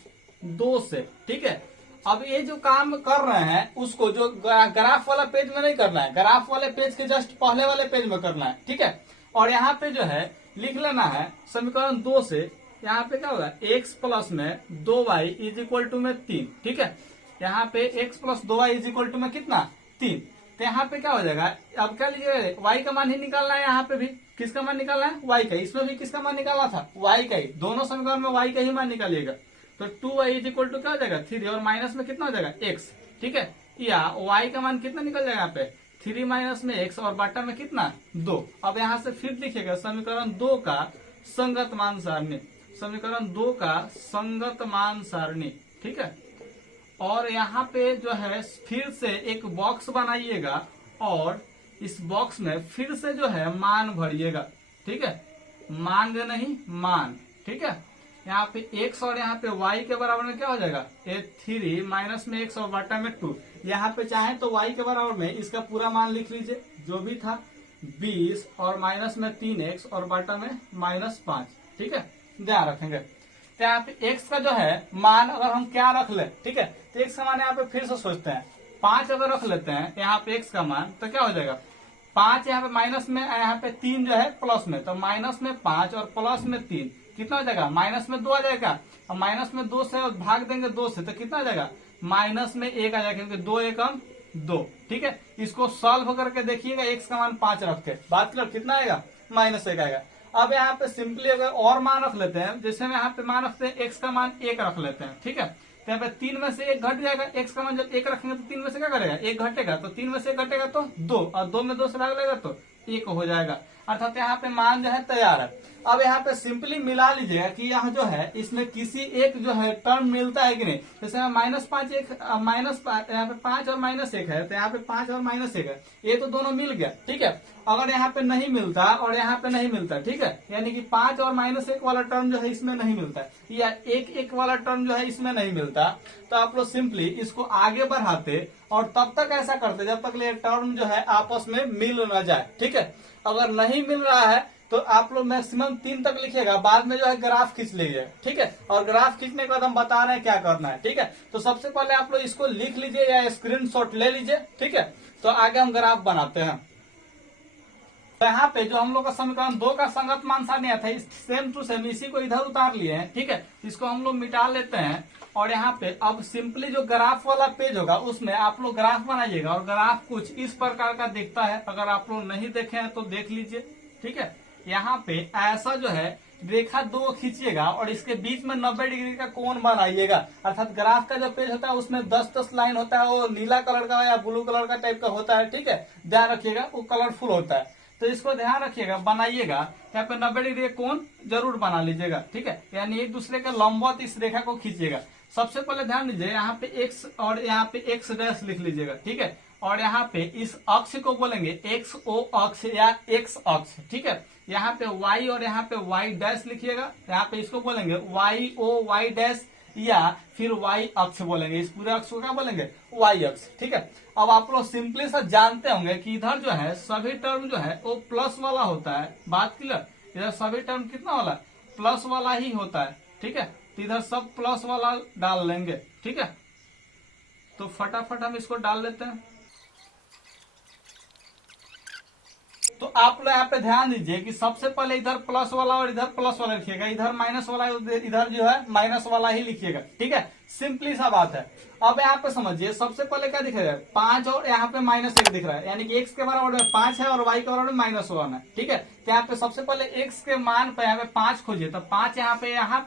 2 से, ठीक है। अब ये जो काम कर रहे हैं उसको जो ग्राफ वाला पेज में नहीं करना है, ग्राफ वाले पेज के जस्ट पहले वाले पेज में करना है, ठीक है। और यहाँ पे जो है लिख लेना है समीकरण 2 से, यहाँ पे क्या होगा x प्लस में 2y इज इक्वल टू में 3, ठीक है। यहाँ पे x plus 2y is equal to में कितना 3, तो यहाँ पे क्या हो जाएगा, अब क्या लीजिए y का मान ही निकालना है, यहाँ पे भी किसका मान निकालना है y का, इसमें भी किसका मान निकालना था y का ही, दोनों समीकरण में y का ही मान निकालिएगा, तो 2y इज इक्वल टू क्या हो जाएगा 3, और माइनस में कितना हो जाएगा x, ठीक है, या y का मान कितना निकल जाएगा यहाँ पे 3 माइनस में x और बाटा में कितना 2। अब यहाँ से फिर लिखिएगा समीकरण 2 का संगत मान सारणी, समीकरण 2 का संगत मान सारणी, ठीक है। और यहाँ पे जो है फिर से एक बॉक्स बनाइएगा और इस बॉक्स में फिर से जो है मान भरिएगा, ठीक है, मान जो नहीं मान, ठीक है। यहाँ पे x और यहाँ पे y के बराबर में क्या हो जाएगा ये 3 माइनस में x और बाटा में 2, यहाँ पे चाहे तो y के बराबर में इसका पूरा मान लिख लीजिए जो भी था 20 और माइनस में 3x और बाटा में -5, ठीक है, ध्यान रखेंगे। तो यहाँ पे x का जो है मान अगर हम क्या रख ले, ठीक है, तो x का मान यहाँ पे फिर से सोचते हैं 5 अगर रख लेते हैं यहाँ पे x का मान, तो क्या हो जाएगा 5 यहाँ पे माइनस में, यहाँ पे 3 जो है प्लस में, तो माइनस में 5 और प्लस में 3 कितना हो जाएगा माइनस में 2 आ जाएगा, और माइनस में 2 से भाग देंगे 2 से तो कितना आ जाएगा माइनस में 1 आ जाएगा, क्योंकि 2 एकम 2, ठीक है। इसको सॉल्व करके देखिएगा x का मान 5 रख के, बात करो कितना आएगा -1 आएगा। अब यहाँ पे सिंपली अगर और मान रख लेते हैं, जैसे में यहाँ पे मान रखते हैं x का मान 1 रख लेते हैं, ठीक है, तो यहाँ पे 3 में से 1 घट जाएगा, x का मान जब 1 रखेंगे तो 3 में से क्या करेगा 1 घटेगा, तो 3 में से 1 घटेगा तो 2, और 2 में 2 से भाग लेगा तो 1 हो जाएगा, अर्थात यहाँ पे मान जो है तैयार है। अब यहाँ पे सिंपली मिला लीजिएगा कि यहाँ जो है इसमें किसी एक जो है टर्म मिलता है कि नहीं, जैसे -5 यहाँ पे 5 और -1 है, तो यहाँ पे 5 और -1 है, ये तो दोनों मिल गया, ठीक है। अगर यहाँ पे नहीं मिलता और यहाँ पे नहीं मिलता, ठीक है, यानी कि 5 और -1 वाला टर्म जो है इसमें नहीं मिलता, या 1 वाला टर्म जो है इसमें नहीं मिलता, तो आप लोग सिंपली इसको आगे बढ़ाते और तब तक ऐसा करते जब तक ये टर्म जो है आपस में मिल न जाए, ठीक है। अगर नहीं मिल रहा है तो आप लोग मैक्सिमम 3 तक लिखिएगा, बाद में जो है ग्राफ खींच लीजिए, ठीक है, और ग्राफ खींचने के बाद हम बता रहे हैं क्या करना है, ठीक है। तो सबसे पहले आप लोग इसको लिख लीजिए या स्क्रीनशॉट ले लीजिए, ठीक है, तो आगे हम ग्राफ बनाते हैं। तो यहाँ पे जो हम लोग का समीकरण 2 का संगत मान सारणी था, सेम टू सेम इसी को इधर उतार लिए हैं, ठीक है, इसको हम लोग मिटा लेते हैं, और यहाँ पे अब सिंपली जो ग्राफ वाला पेज होगा उसमें आप लोग ग्राफ बनाइएगा, और ग्राफ कुछ इस प्रकार का दिखता है, अगर आप लोग नहीं देखे हैं तो देख लीजिए, ठीक है। यहाँ पे ऐसा जो है रेखा 2 खींचिएगा और इसके बीच में 90 डिग्री का कोण बनाइएगा, अर्थात ग्राफ का जो पेज होता है उसमें 10-10 लाइन होता है, वो नीला कलर का या ब्लू कलर का टाइप का होता है, ठीक है, ध्यान रखिएगा, वो कलरफुल होता है, तो इसको ध्यान रखिएगा, बनाइएगा, यहाँ पे 90 डिग्री कोण जरूर बना लीजिएगा, ठीक है, यानी एक दूसरे के लंबवत इस रेखा को खींचिएगा। सबसे पहले ध्यान दीजिए यहाँ पे x और यहाँ पे x डैश लिख लीजिएगा, ठीक है, और यहाँ पे इस अक्ष को बोलेंगे XO अक्ष या x अक्ष, ठीक है। यहाँ पे y और यहाँ पे y डैश लिखिएगा, यहाँ पे इसको बोलेंगे YO y डैश या फिर वाई अक्ष बोलेंगे, इस पूरे अक्ष को क्या बोलेंगे, वाई अक्ष। ठीक है, अब आप लोग सिंपली सा जानते होंगे कि इधर जो है सभी टर्म जो है वो प्लस वाला होता है। बात क्लियर, इधर सभी टर्म कितना वाला, प्लस वाला ही होता है। ठीक है, तो इधर सब प्लस वाला डाल लेंगे। ठीक है, तो फटाफट हम इसको डाल लेते हैं। तो आप लोग यहाँ पे ध्यान दीजिए कि सबसे पहले इधर प्लस वाला और इधर प्लस वाला लिखिएगा, इधर माइनस वाला, इधर जो है माइनस वाला ही लिखिएगा। ठीक है, सिंपली सा बात है। अब यहाँ पे समझिए, सबसे पहले क्या दिख रहा है, 5 और यहाँ पे -1 दिख रहा है, यानी कि x के बराबर 5 है और y के बराबर -1 है। ठीक है, तो यहाँ पे सबसे पहले x के मान पे यहाँ पे 5 खोजिए। तो 5 यहाँ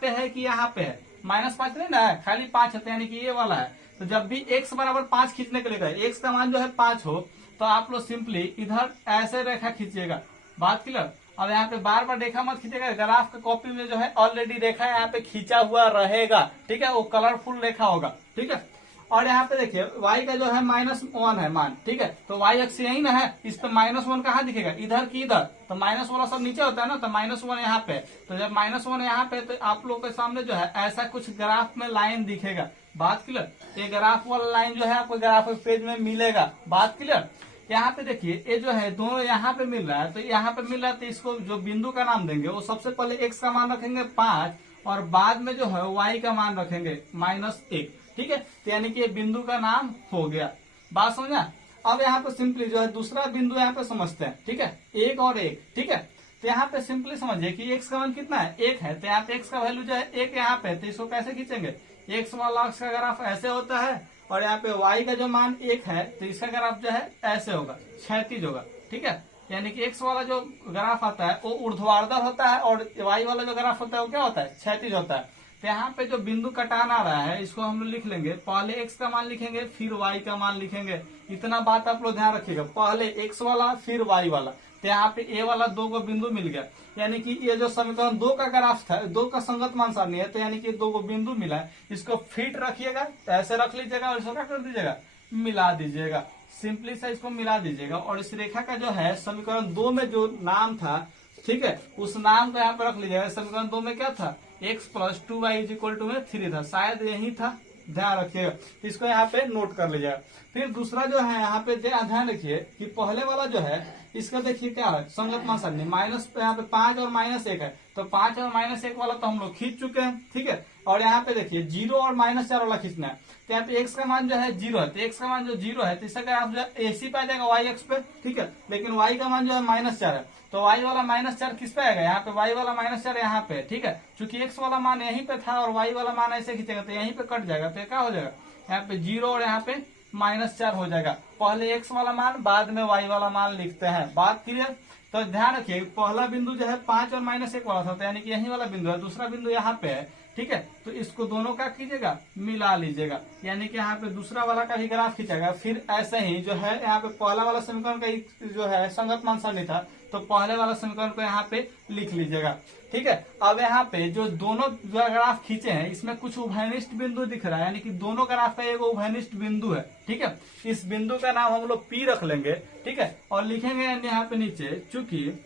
पे है कि यहाँ पे है, -5 नहीं ना है, खाली 5 है, तो यानी कि ये वाला है। तो जब भी x बराबर 5 खींचने के लिए x का मान जो है 5 हो, तो आप लोग सिंपली इधर ऐसे रेखा खींचिएगा। बात क्लियर। अब यहाँ पे बार बार रेखा मत खींचेगा, ग्राफ का कॉपी में जो है ऑलरेडी रेखा यहाँ पे खींचा हुआ रहेगा। ठीक है, वो कलरफुल रेखा होगा। ठीक है, और यहाँ पे देखिए y का जो है -1 है मान। ठीक है, तो y अक्ष यही ना है, इस पे -1 कहाँ दिखेगा, इधर की इधर, तो माइनस वाला सब नीचे होता है ना, तो -1 यहाँ पे। तो जब -1 यहाँ पे, तो आप लोग के सामने जो है ऐसा कुछ ग्राफ में लाइन दिखेगा। बात क्लियर, ये ग्राफ वाला लाइन जो है आपको ग्राफ पेज में मिलेगा। बात क्लियर। यहाँ पे देखिए ये जो है दोनों यहाँ पे मिल रहा है, तो यहाँ पे मिल रहा है, तो इसको जो बिंदु का नाम देंगे वो सबसे पहले x का मान रखेंगे 5 और बाद में जो है y का मान रखेंगे -1। ठीक है, तो यानी कि ये बिंदु का नाम हो गया। बात समझा। अब यहाँ पे सिंपली जो है दूसरा बिंदु यहाँ पे समझते हैं। ठीक है, 1 और 1। ठीक है, तो यहाँ पे सिंपली समझिए कि x का मान कितना है, 1 है, तो यहाँ पे x का वैल्यू जो है 1 यहाँ पे, तो इसको कैसे खींचेंगे, x वाला अक्ष का ग्राफ ऐसे होता है और यहाँ पे y का जो मान 1 है, तो इसका ग्राफ जो है ऐसे होगा, क्षैतिज होगा। ठीक है, यानी कि x वाला जो ग्राफ आता है वो ऊर्ध्वाधर होता है और y वाला जो ग्राफ होता है वो क्या होता है, क्षैतिज होता है। तो यहाँ पे जो बिंदु कटान आ रहा है इसको हम लोग लिख लेंगे, पहले x का मान लिखेंगे फिर y का मान लिखेंगे। इतना बात आप लोग ध्यान रखिएगा, पहले x वाला फिर y वाला। तो यहाँ पे a वाला 2 को बिंदु मिल गया, यानी कि ये जो समीकरण 2 का ग्राफ था, 2 का संगत मान सारणी है, तो यानी कि 2 को बिंदु मिला है, इसको फिट रखिएगा, ऐसे रख लीजिएगा और इसको क्या कर दीजिएगा, मिला दीजिएगा। सिंपली सा इसको मिला दीजिएगा और इस रेखा का जो है समीकरण 2 में जो नाम था, ठीक है, उस नाम को यहाँ पे रख लीजिएगा। समीकरण 2 में क्या था, x + 2y = 3 था, शायद यही था, ध्यान रखिएगा। इसको यहाँ पे नोट कर लीजिएगा। फिर दूसरा जो है यहाँ पे ध्यान रखिए कि पहले वाला जो है इसका देखिए क्या है, संगत मान सारणी, माइनस यहाँ पे 5 और -1 है, तो 5 और -1 वाला तो हम लोग खींच चुके हैं। ठीक है, और यहाँ पे देखिए 0 और -4 वाला खींचना है, तो यहाँ पे x का मान जो है 0 है, तो x का मान जो 0 है तो इसका आप जो है AC पे आ जाएगा y अक्ष पे। ठीक है, लेकिन y का मान जो है -4 है, तो y वाला -4 किस पे आएगा, यहाँ पे y वाला -4 यहाँ पे। ठीक है, चूंकि x वाला मान यहीं पे था और y वाला मान ऐसे खींचेगा तो यहीं पे कट जाएगा, तो क्या हो जाएगा, यहाँ पे 0 और यहाँ पे -4 हो जाएगा। पहले x वाला मान बाद में y वाला मान लिखते हैं। बात क्लियर। तो ध्यान रखिए पहला बिंदु जो है 5 और -1 वाला था, तो यानी कि यही वाला बिंदु है, दूसरा बिंदु यहाँ पे है। ठीक है, तो इसको दोनों का कीजिएगा, मिला लीजिएगा, यानी कि यहाँ पे दूसरा वाला का भी ग्राफ खींचेगा। फिर ऐसे ही जो है यहाँ पे पहला वाला समीकरण का जो है संगत मान सारणी था, तो पहले वाला समीकरण को यहाँ पे लिख लीजिएगा। ठीक है, अब यहाँ पे जो दोनों जो ग्राफ खींचे हैं इसमें कुछ उभयनिष्ठ बिंदु दिख रहा है, यानी कि दोनों ग्राफ का एक उभयनिष्ठ बिंदु है। ठीक है, इस बिंदु का नाम हम लोग P रख लेंगे। ठीक है, और लिखेंगे यहाँ पे नीचे, चूंकि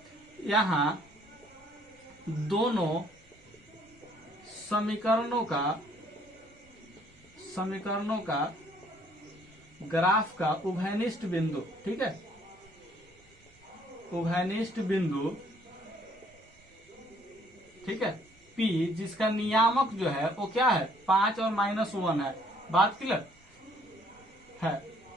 यहाँ दोनों समीकरणों का ग्राफ का उभयनिष्ठ बिंदु, ठीक है, उभयनिष्ठ बिंदु, ठीक है, P जिसका नियामक जो है वो क्या है, 5 और -1 है। बात क्लियर है।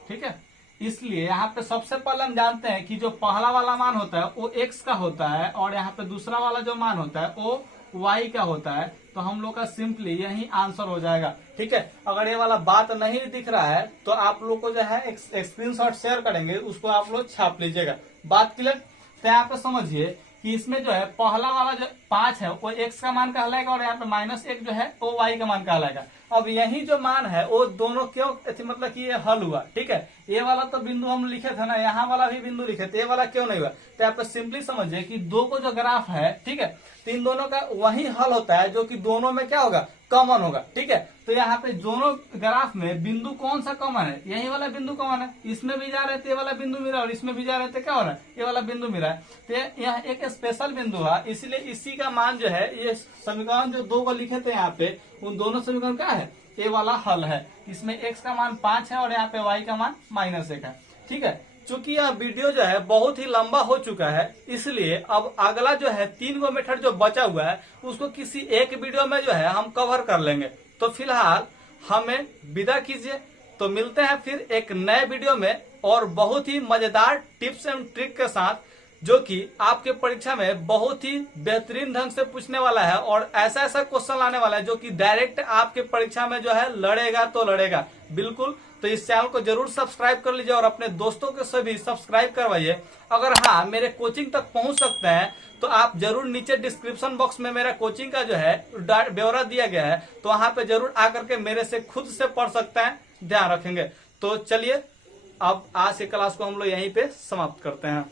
ठीक है, इसलिए यहाँ पे सबसे पहले हम जानते हैं कि जो पहला वाला मान होता है वो x का होता है और यहाँ पे दूसरा वाला जो मान होता है वो y का होता है, तो हम लोग का सिंपली यही आंसर हो जाएगा। ठीक है, अगर ये वाला बात नहीं दिख रहा है तो आप लोग को जो है एक स्क्रीनशॉट शेयर करेंगे, उसको आप लोग छाप लीजिएगा। बात क्लियर। तो यहाँ पे समझिए कि इसमें जो है पहला वाला जो 5 है वो x का मान कहलाएगा और यहाँ पे -1 जो है वो y का मान कहलाएगा। अब यही जो मान है वो दोनों क्यों, मतलब कि ये हल हुआ। ठीक है, ये वाला तो बिंदु हम लिखे थे ना, यहाँ वाला भी बिंदु लिखे थे, ये वाला क्यों नहीं हुआ, तो यहाँ पे सिंपली समझिए कि 2 को जो ग्राफ है, ठीक है, तो इन दोनों का वही हल होता है जो कि दोनों में क्या होगा, कॉमन होगा। ठीक है, तो यहाँ पे दोनों ग्राफ में बिंदु कौन सा कॉमन है, यही वाला बिंदु कॉमन है। इसमें भी जा रहे थे ये वाला बिंदु मिला और इसमें भी जा रहे थे क्या हो रहा है, ये वाला बिंदु मिला है। तो यह एक स्पेशल बिंदु है, इसलिए इसी का मान जो है, ये समीकरण जो 2 को लिखे थे यहाँ पे उन दोनों समीकरण क्या है, ए वाला हल है। इसमें x का मान 5 है और यहाँ पे y का मान -1 है। ठीक है, चूंकि यह वीडियो जो है बहुत ही लंबा हो चुका है, इसलिए अब अगला जो है 3 गो मेथड जो बचा हुआ है उसको किसी एक वीडियो में जो है हम कवर कर लेंगे। तो फिलहाल हमें विदा कीजिए। तो मिलते हैं फिर एक नए वीडियो में और बहुत ही मजेदार टिप्स एंड ट्रिक के साथ, जो कि आपके परीक्षा में बहुत ही बेहतरीन ढंग से पूछने वाला है और ऐसा ऐसा क्वेश्चन लाने वाला है जो कि डायरेक्ट आपके परीक्षा में जो है लड़ेगा तो लड़ेगा बिल्कुल। तो इस चैनल को जरूर सब्सक्राइब कर लीजिए और अपने दोस्तों के सभी सब्सक्राइब करवाइए। अगर हाँ मेरे कोचिंग तक पहुंच सकते हैं तो आप जरूर नीचे डिस्क्रिप्शन बॉक्स में मेरा कोचिंग का जो है ब्यौरा दिया गया है, तो वहां पे जरूर आकर के मेरे से खुद से पढ़ सकते हैं। ध्यान रखेंगे। तो चलिए अब आज के क्लास को हम लोग यहीं पे समाप्त करते हैं।